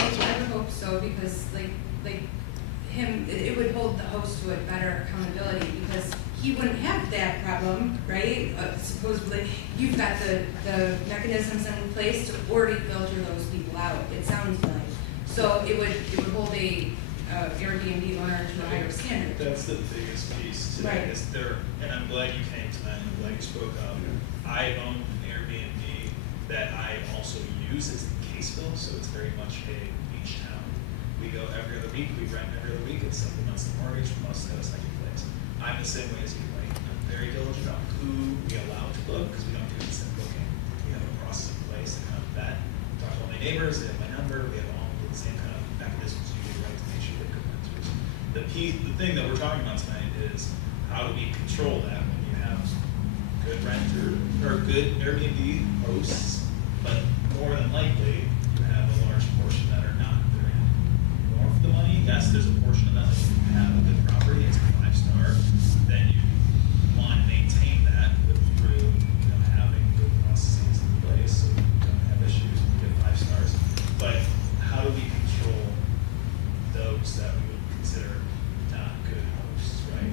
I would hope so, because like him, it would hold the host to a better accountability, because he wouldn't have that problem, right? Supposedly, you've got the mechanisms in place to already filter those people out, it sounds like. So it would hold a Airbnb owner to a higher standard. That's the biggest piece today, Right. is there, and I'm glad you came tonight, and I'm glad you spoke up. I own an Airbnb that I also use as the Caseville, so it's very much a beach town. We go every other week, we rent every other week, it supplements the mortgage, we must have a second place. I'm the same way as you, like, I'm very diligent about who we allow to book, because we don't do instant booking. We have a process in place to kind of vet, talk to all my neighbors, they have my number, we have all the same kind of mechanisms you do, right, to make sure they're good renters. The thing that we're talking about tonight is how do we control that when you have good renter, or good Airbnb hosts, but more than likely, you have a large portion that are not, they're in more for the money. Yes, there's a portion of that, like if you have a good property, it's a 5-star, then you want to maintain that through, having good processes in place, so you don't have issues, you get 5 stars. But how do we control those that we would consider not good hosts, right?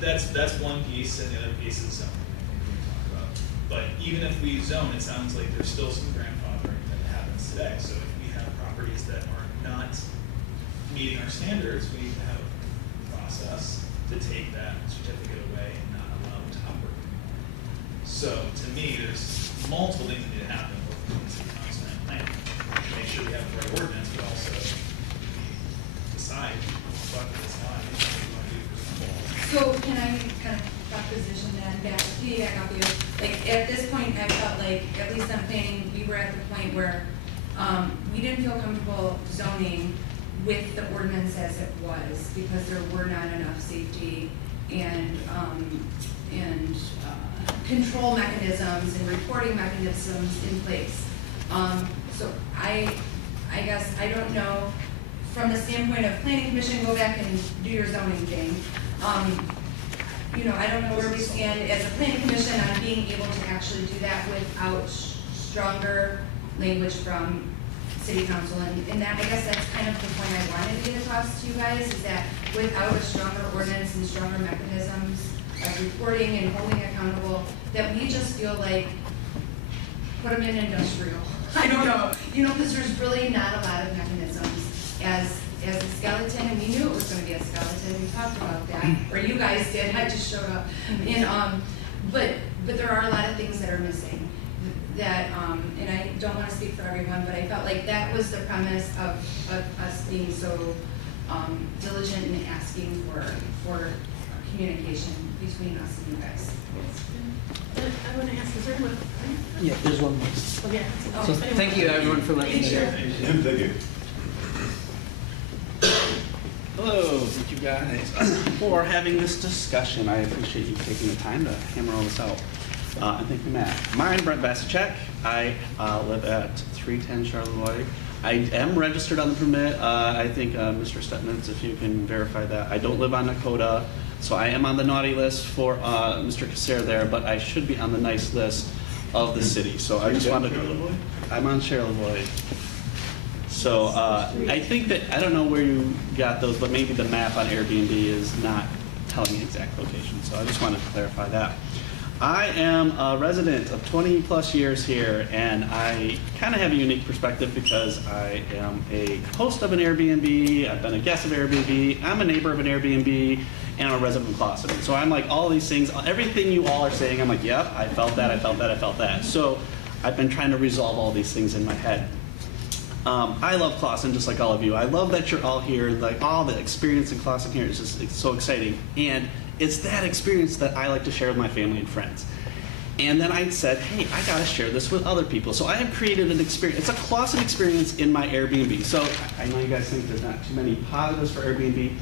That's one piece, and the other piece is something I think we can talk about. But even if we zone, it sounds like there's still some grandfathering that happens today. So if we have properties that are not meeting our standards, we need to have a process to take that certificate away and not allow them to operate anymore. So to me, there's multiple things that need to happen, both from the city council and planning, to make sure we have the right ordinance, but also decide what this line is, what we want to do for the whole. So can I kind of position that back up you? Like, at this point, I felt like, at least on planning, we were at the point where we didn't feel comfortable zoning with the ordinance as it was, because there were not enough safety and control mechanisms and reporting mechanisms in place. So I guess, I don't know, from the standpoint of planning commission, go back and do your zoning thing. I don't know where we stand as a planning commission on being able to actually do that without stronger language from city council. And that, I guess that's kind of the point I wanted to get across to you guys, is that without a stronger ordinance and stronger mechanisms of reporting and holding accountable, that we just feel like, put them in industrial. I don't know, because there's really not a lot of mechanisms as a skeleton, and we knew it was gonna be a skeleton, we talked about that, or you guys did, I just showed up. And, but there are a lot of things that are missing, that, and I don't wanna speak for everyone, but I felt like that was the premise of us being so diligent in asking for communication between us and you guys. I want to ask, is there one? Yeah, there's one more. Oh, yeah. So thank you, everyone, for letting me share. Thank you. Hello, thank you guys for having this discussion. I appreciate you taking the time to hammer all this out. And thank you, Matt. I'm Brent Vasicek. I live at 310 Charleroi. I am registered on the permit. I think Mr. Stetnitz, if you can verify that. I don't live on Nakota, so I am on the naughty list for Mr. Casser there, but I should be on the nice list of the city. So I just wanted to. I'm on Charleroi. So I think that, I don't know where you got those, but maybe the map on Airbnb is not telling the exact location. So I just wanted to clarify that. I am a resident of 20 plus years here, and I kind of have a unique perspective because I am a host of an Airbnb, I've been a guest of Airbnb, I'm a neighbor of an Airbnb, and I'm a resident of Clawson. So I'm like all these things, everything you all are saying, I'm like, yep, I felt that, I felt that, I felt that. So I've been trying to resolve all these things in my head. I love Clawson just like all of you. I love that you're all here. Like all the experience in Clawson here is just, it's so exciting. And it's that experience that I like to share with my family and friends. And then I said, hey, I gotta share this with other people. So I have created an experience. It's a Clawson experience in my Airbnb. So I know you guys think there's not too many positives for Airbnb,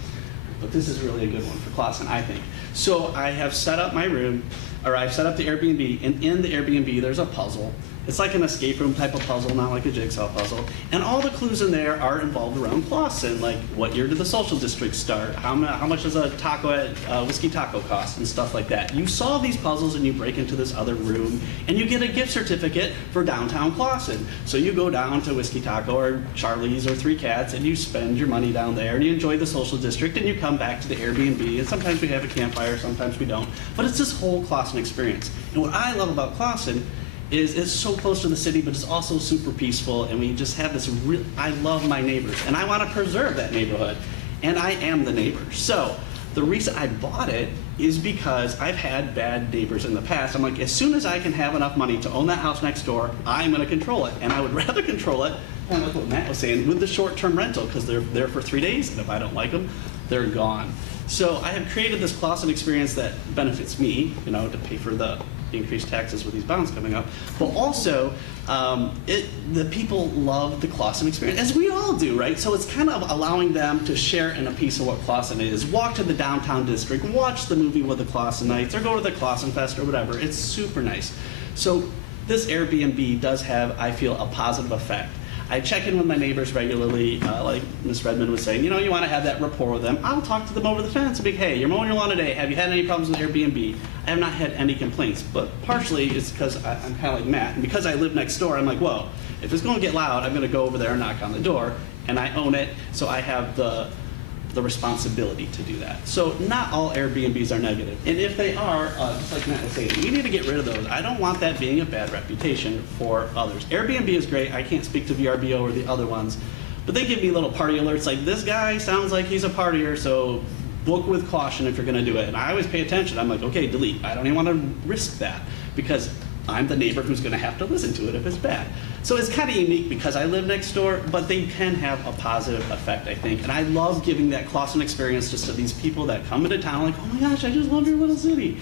but this is really a good one for Clawson, I think. So I have set up my room, or I've set up the Airbnb, and in the Airbnb there's a puzzle. It's like an escape room type of puzzle, not like a jigsaw puzzle. And all the clues in there are involved around Clawson, like what year did the social district start? How much does a taco at Whiskey Taco cost? And stuff like that. You solve these puzzles and you break into this other room and you get a gift certificate for downtown Clawson. So you go down to Whiskey Taco or Charlie's or Three Cats and you spend your money down there and you enjoy the social district and you come back to the Airbnb, and sometimes we have a campfire, sometimes we don't. But it's this whole Clawson experience. And what I love about Clawson is it's so close to the city, but it's also super peaceful, and we just have this real, I love my neighbors, and I want to preserve that neighborhood, and I am the neighbor. So the reason I bought it is because I've had bad neighbors in the past. I'm like, as soon as I can have enough money to own that house next door, I'm going to control it, and I would rather control it, and like what Matt was saying, with the short-term rental, because they're there for 3 days, and if I don't like them, they're gone. So I have created this Clawson experience that benefits me, you know, to pay for the increased taxes with these bonds coming up, but also the people love the Clawson experience, as we all do, right? So it's kind of allowing them to share in a piece of what Clawson is, walk to the downtown district, watch the movie with the Clawsonites, or go to the Clawson Fest or whatever. It's super nice. So this Airbnb does have, I feel, a positive effect. I check in with my neighbors regularly, like Ms. Redmond was saying, you know, you want to have that rapport with them. I'll talk to them over the fence and be, hey, you're mowing your lawn today. Have you had any problems with Airbnb? I have not had any complaints, but partially it's because I'm kind of like Matt, and because I live next door, I'm like, whoa, if it's going to get loud, I'm going to go over there and knock on the door, and I own it, so I have the responsibility to do that. So not all Airbnbs are negative. And if they are, just like Matt was saying, we need to get rid of those. I don't want that being a bad reputation for others. Airbnb is great. I can't speak to VRBO or the other ones, but they give me little party alerts like, this guy sounds like he's a partier, so book with caution if you're gonna do it. And I always pay attention. I'm like, okay, delete. I don't even want to risk that because I'm the neighbor who's gonna have to listen to it if it's bad. So it's kind of unique because I live next door, but they can have a positive effect, I think. And I love giving that Clawson experience just to these people that come into town like, oh my gosh, I just love your little city.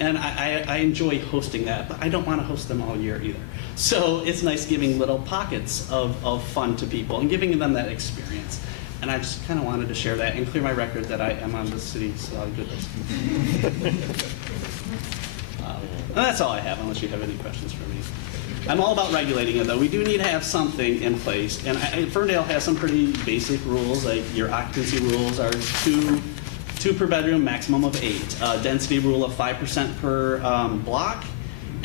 And I enjoy hosting that, but I don't want to host them all year either. So it's nice giving little pockets of fun to people and giving them that experience. And I just kind of wanted to share that and clear my record that I am on the city's good list. And that's all I have, unless you have any questions for me. I'm all about regulating it, though. We do need to have something in place. And Ferndale has some pretty basic rules, like your occupancy rules are two per bedroom, maximum of 8. Density rule of 5% per block.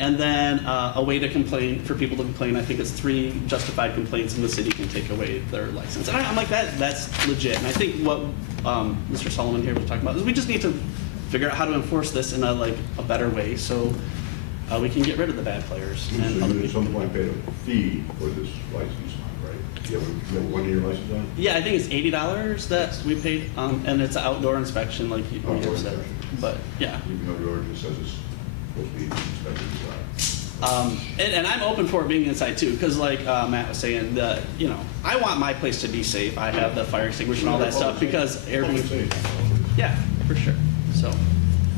And then a way to complain, for people to complain, I think it's 3 justified complaints and the city can take away their license. And I'm like, that's legit. And I think what Mr. Solomon here was talking about is we just need to figure out how to enforce this in a better way so we can get rid of the bad players. So you at some point paid a fee for this license, right? You have a 1-year license on? Yeah, I think it's $80 that we paid, and it's an outdoor inspection, like you have said. But yeah. Even though the ordinance says it's supposed to be inspected inside. And I'm open for it being inside too, because like Matt was saying, you know, I want my place to be safe. I have the fire extinguisher and all that stuff because Airbnb. Yeah, for sure. So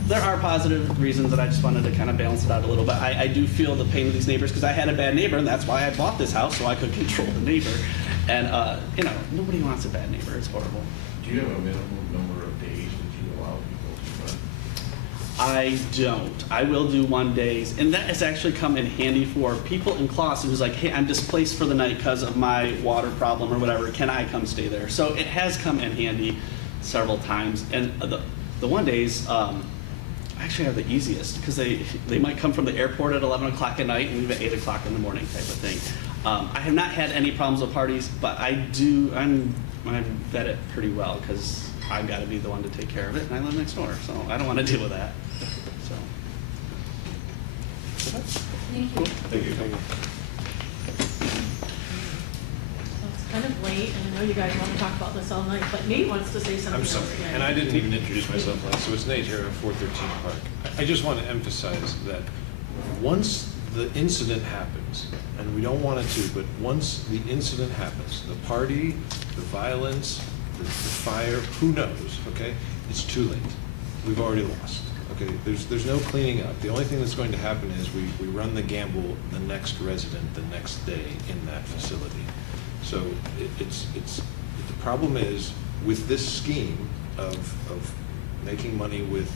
there are positive reasons that I just wanted to kind of balance it out a little bit. I do feel the pain of these neighbors because I had a bad neighbor, and that's why I bought this house, so I could control the neighbor. And, you know, nobody wants a bad neighbor. It's horrible. Do you have a minimum number of days that you allow people to rent? I don't. I will do 1 day, and that has actually come in handy for people in Clawson who's like, hey, I'm displaced for the night because of my water problem or whatever. Can I come stay there? So it has come in handy several times. And the 1 days actually are the easiest because they might come from the airport at 11 o'clock at night and leave at 8 o'clock in the morning type of thing. I have not had any problems with parties, but I vet it pretty well because I've got to be the one to take care of it, and I live next door, so I don't want to deal with that. So. Thank you. Thank you. It's kind of late, and I know you guys want to talk about this all night, but Nate wants to say something I'm else sorry, again. and I didn't even introduce myself last, so it's Nate here at 413 Park. I just want to emphasize that once the incident happens, and we don't want it to, but once the incident happens, the party, the violence, the fire, who knows, okay? It's too late. We've already lost, okay? There's no cleaning up. The only thing that's going to happen is we run the gamble the next resident the next day in that facility. So the problem is with this scheme of making money with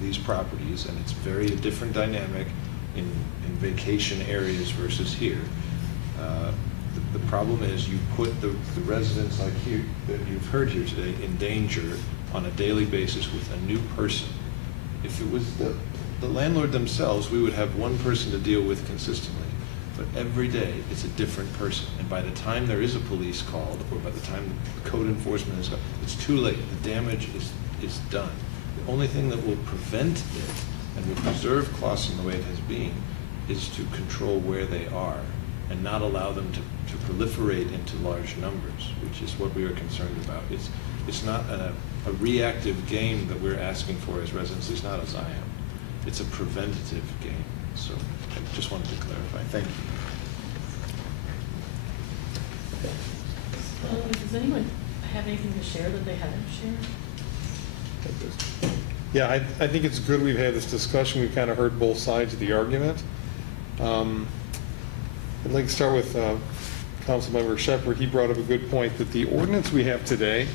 these properties, and it's very a different dynamic in vacation areas versus here. The problem is you put the residents like here that you've heard here today in danger on a daily basis with a new person. If it was the landlord themselves, we would have one person to deal with consistently. But every day it's a different person. And by the time there is a police called, or by the time the code enforcement is called, it's too late. The damage is done. The only thing that will prevent it and will preserve Clawson the way it has been is to control where they are and not allow them to proliferate into large numbers, which is what we are concerned about. It's not a reactive game that we're asking for as residents, at least not as I am. It's a preventative game. So I just wanted to clarify. Thank you. Does anyone have anything to share that they haven't shared? Yeah, I think it's good we've had this discussion. We've kind of heard both sides of the argument. I'd like to start with Councilmember Shepherd. He brought up a good point that the ordinance we have today,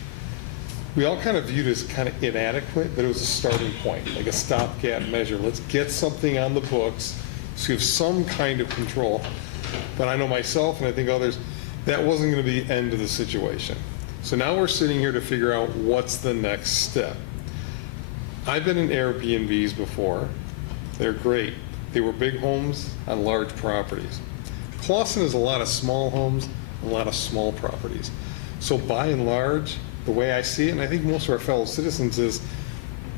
we all kind of viewed as kind of inadequate, but it was a starting point, like a stopgap measure. Let's get something on the books so we have some kind of control. But I know myself, and I think others, that wasn't going to be the end of the situation. So now we're sitting here to figure out what's the next step. I've been in Airbnbs before. They're great. They were big homes on large properties. Clawson is a lot of small homes, a lot of small properties. So by and large, the way I see it, and I think most of our fellow citizens, is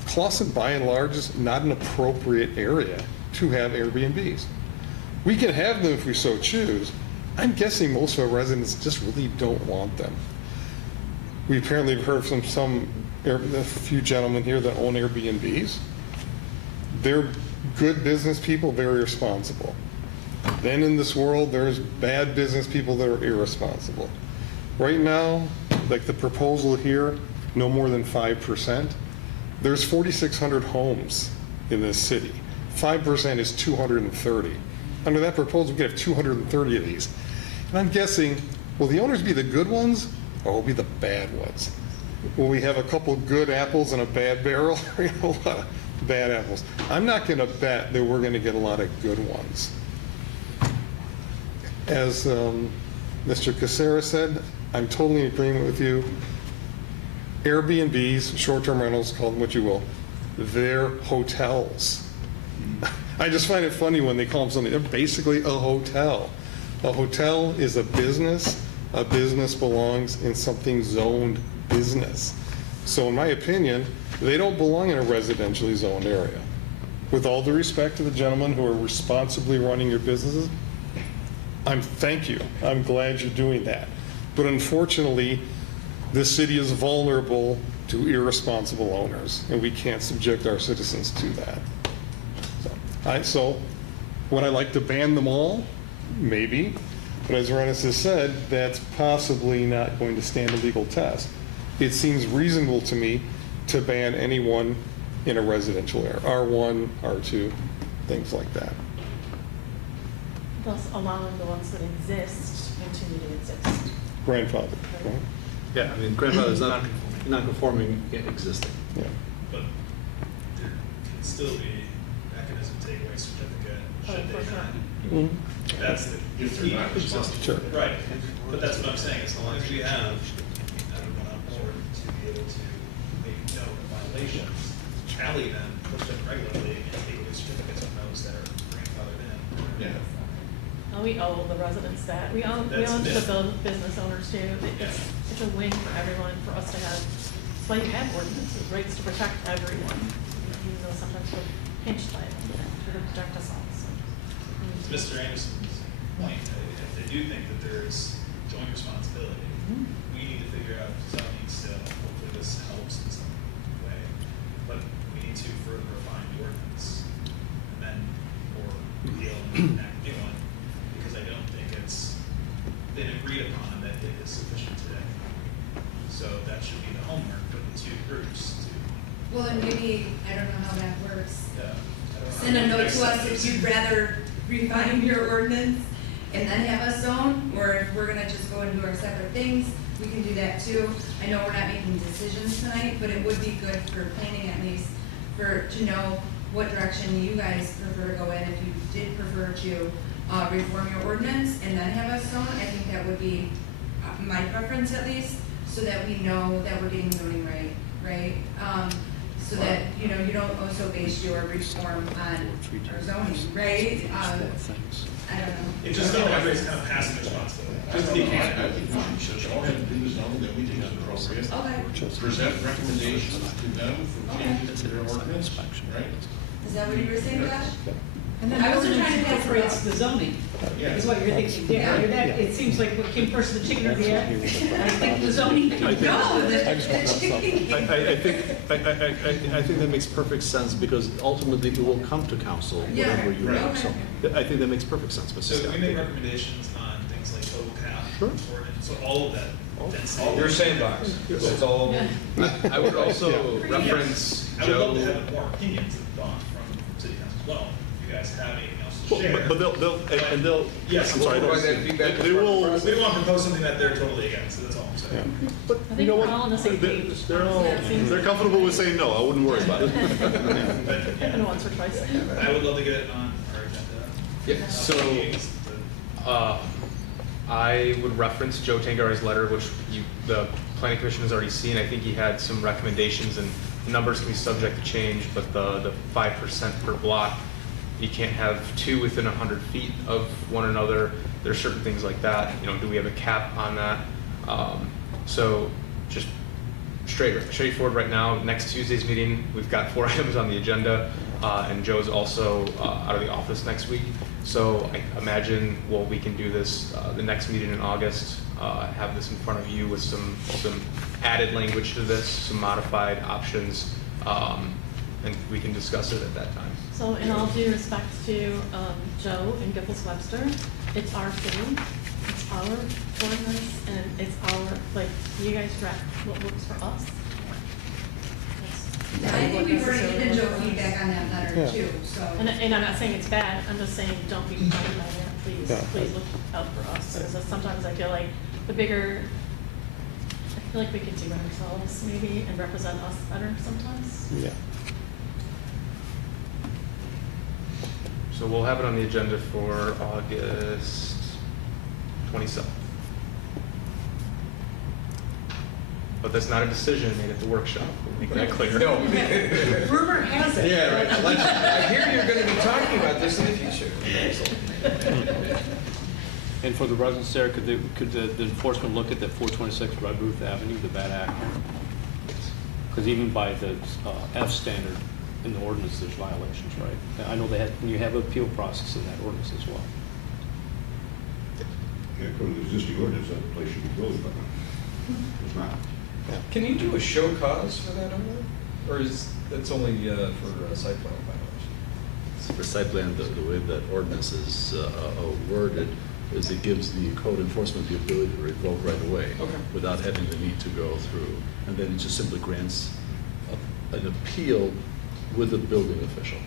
Clawson by and large is not an appropriate area to have Airbnbs. We can have them if we so choose. I'm guessing most of our residents just really don't want them. We apparently have heard from a few gentlemen here that own Airbnbs. They're good business people, very responsible. Then in this world, there's bad business people that are irresponsible. Right now, like the proposal here, no more than 5%. There's 4,600 homes in this city. 5% is 230. Under that proposal, we could have 230 of these. And I'm guessing, will the owners be the good ones, or will be the bad ones? Will we have a couple good apples and a bad barrel, or a lot of bad apples? I'm not going to bet that we're going to get a lot of good ones. As Mr. Casera said, I'm totally in agreement with you. Airbnbs, short-term rentals, call them what you will, they're hotels. I just find it funny when they call them something. They're basically a hotel. A hotel is a business. A business belongs in something zoned business. So in my opinion, they don't belong in a residentially zoned area. With all due respect to the gentlemen who are responsibly running your businesses, thank you. I'm glad you're doing that. But unfortunately, this city is vulnerable to irresponsible owners, and we can't subject our citizens to that. So would I like to ban them all? Maybe. But as Rennis has said, that's possibly not going to stand a legal test. It seems reasonable to me to ban anyone in a residential area, R1, R2, things like that. Thus allowing the ones that exist to continue to exist. Grandfather, right? Yeah, I mean, grandfather is not non-conforming existing. Yeah. But there can still be mechanism takeaway certificate, should they not. Mhm. That's the If they're not responsible. Sure. Right, but that's what I'm saying, as long as we have everyone on board to be able to make note of violations, tally them, push them regularly, and take away certificates on those that are grandfathered in. Yeah. We owe the residents that. We owe That's the business owners too. It's a win for everyone, for us to have, that's why you have ordinances, right, it's to protect everyone. Even though sometimes we're pinched by them, to protect us all, so. To Mr. Anderson's point, if they do think that there's joint responsibility, we need to figure out zoning still. Hopefully this helps in some way. But we need to further refine the ordinance and then, or repeal and enact a new one, because I don't think it's been agreed upon that it is sufficient today. So that should be the homework for the two groups to, Well, and maybe, I don't know how that works. I don't know. Send a note to us if you'd rather refine your ordinance and then have us zone, or if we're gonna just go and do our separate things, we can do that too. I know we're not making decisions tonight, but it would be good for planning at least, to know what direction you guys prefer to go in. If you did prefer to reform your ordinance and then have us zone, I think that would be my preference at least, so that we know that we're getting zoning right? So that, you know, you don't also base your reform on our zoning, right? I don't know. it just felt like it's kind of passive responsibility. Just to be candid. That'd be fine. So go ahead and do the zone that we think is appropriate. Okay. Present recommendations to them for changes to their ordinance, right? Is that what you were saying, Josh? And then I the wasn't ordinance trying to pass it incorporates off. the zoning, Yeah. is what you're thinking. Yeah, it seems like what came first, the chicken or the egg. I think the zoning. No, the chicken. I think that makes perfect sense, because ultimately it will come to council, whatever you right. have. So I think that makes perfect sense, Mr. So Scott. we make recommendations on things like total cap, Sure. ordinance, so all of that density. Your sandbox, it's all. I would also reference I would love to Joe. have more opinions and thoughts from city council as well. If you guys have anything else to Well, share. But they'll, Yes, I'm we'll sorry, provide that feedback they will, We don't want to propose something that they're totally against, that's all I'm saying. but I you think know we're what? all on the same page. They're comfortable with saying no, I wouldn't worry about it. But, Happened yeah, once or twice. I would love to get it on our agenda. Yeah, so, I would reference Joe Tangar's letter, which the planning commission has already seen. I think he had some recommendations, and numbers can be subject to change, but the 5% per block, you can't have two within 100 feet of one another. There's certain things like that. You know, do we have a cap on that? So just straightforward right now. Next Tuesday's meeting, we've got 4 items on the agenda, and Joe's also out of the office next week. So I imagine, well, we can do this the next meeting in August, have this in front of you with some added language to this, some modified options, and we can discuss it at that time. So in all due respect to Joe and Giffords Webster, it's our city, it's our ordinance, and it's our, like, you guys draft what works for us. I think we've already given Joe feedback on that letter Yeah. too, so. And I'm not saying it's bad, I'm just saying, don't be blinded by that, please, Yeah. please look out for us. Because sometimes I feel like the bigger, I feel like we could do it ourselves maybe and represent us better sometimes. Yeah. So we'll have it on the agenda for August 27th. But that's not a decision made at the workshop, we'll make that clear. No. Rumor has it. Yeah, right. I hear you're gonna be talking about this in the future. And for the residents there, could the enforcement look at that 426 Red Roof Avenue, the bad actor? Because even by the F standard in the ordinance, there's violations, right? I know they had, and you have an appeal process in that ordinance as well. Yeah, according to the existing ordinance, that place should be closed, but it's not. Can you do a show cause for that owner? Or is, that's only for site plan violation? For site plan, the way that ordinance is worded is it gives the code enforcement the ability to revoke right away. Okay. Without having the need to go through. And then it just simply grants an appeal with the building official.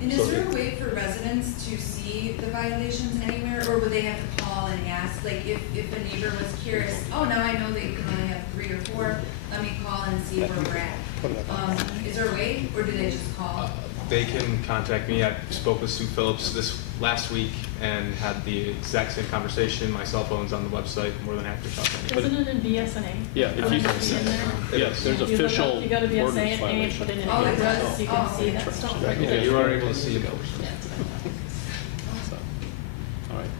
And So is there a it- way for residents to see the violations anywhere, or would they have to call and ask? Like, if a neighbor was curious, oh, now I know they can only have 3 or 4, let me call and see where we're at. Is there a way, or do they just call? They can contact me. I spoke with Sue Phillips this last week and had the exact same conversation. My cell phone's on the website. More than happy to talk to anybody. Isn't it in BSNA? Yeah, if you Can see in there? Yes, there's You look up- official You go to BSNA ordinance and you violation. put it in Oh, it address, does? you can Oh, see okay. that stuff. Yeah, you are able to see it. So, all right.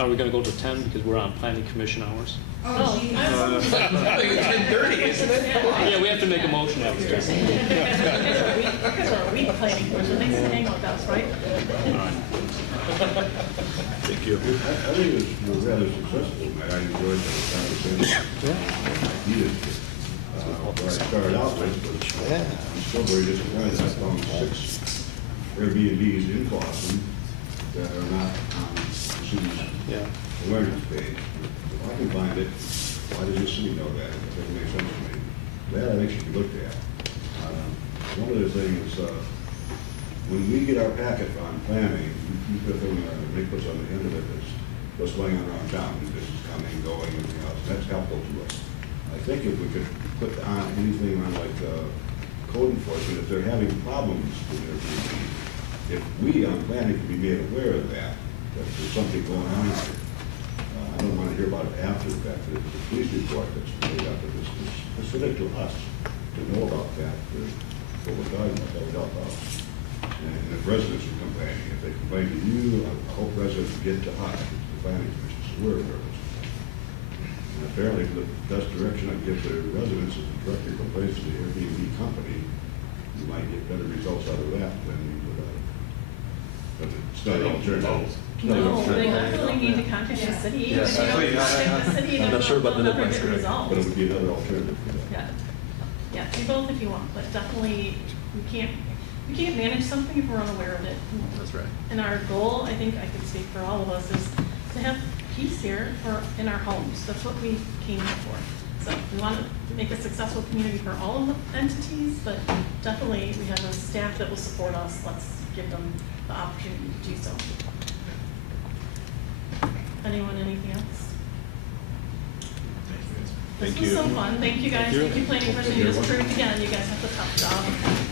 Are we gonna go to 10 because we're on planning commission hours? Oh, geez. It's 10:30, isn't it? Yeah, we have to make a motion after You guys are a weak planning commission, thanks for hanging with us, right? Thank you. I think it was rather successful, and I enjoyed the conversation. Needed it. Where I started out with was, I'm still very disappointed. I found 6 Airbnbs in Clawson that are not on the city's awareness page. If I can find it, why does the city know that? It doesn't make sense to me. That I think should be looked at. One other thing is, when we get our packet on planning, you put them, Nick puts on the end of it, is what's going on around town, this is coming, going, and everything else, that's helpful to us. I think if we could put on anything on like, code enforcement, if they're having problems with their Airbnb, if we on planning can be made aware of that there's something going on here. I don't want to hear about it after the fact, but the police report that's made up of this is specific to us, to know about that, what we're talking about, that would help out. And if residents are complaining, if they complain to you, I hope residents get to us, the planning commission, so we're aware of this. And apparently, the best direction I can give to residents is to direct your complaints to the Airbnb company. You might get better results out of that than you would out of. But it's not an alternative. It's not an No, they alternative. definitely need to contact the city. Yes, If they don't please. contact the city, I'm not sure about the they'll never Midwest, get correct. resolved. But it would be another alternative for that. Yeah, yeah, do both if you want, but definitely, we can't manage something if we're unaware of it. That's right. And our goal, I think I can speak for all of us, is to have peace here in our homes. That's what we came here for. So we want to make a successful community for all of the entities, but definitely we have a staff that will support us. Let's give them the opportunity to do so. Anyone, anything else? Thank This was you. so fun. Thank you guys. Thank you, Planning Commission. You just proved again, you guys have the tough job.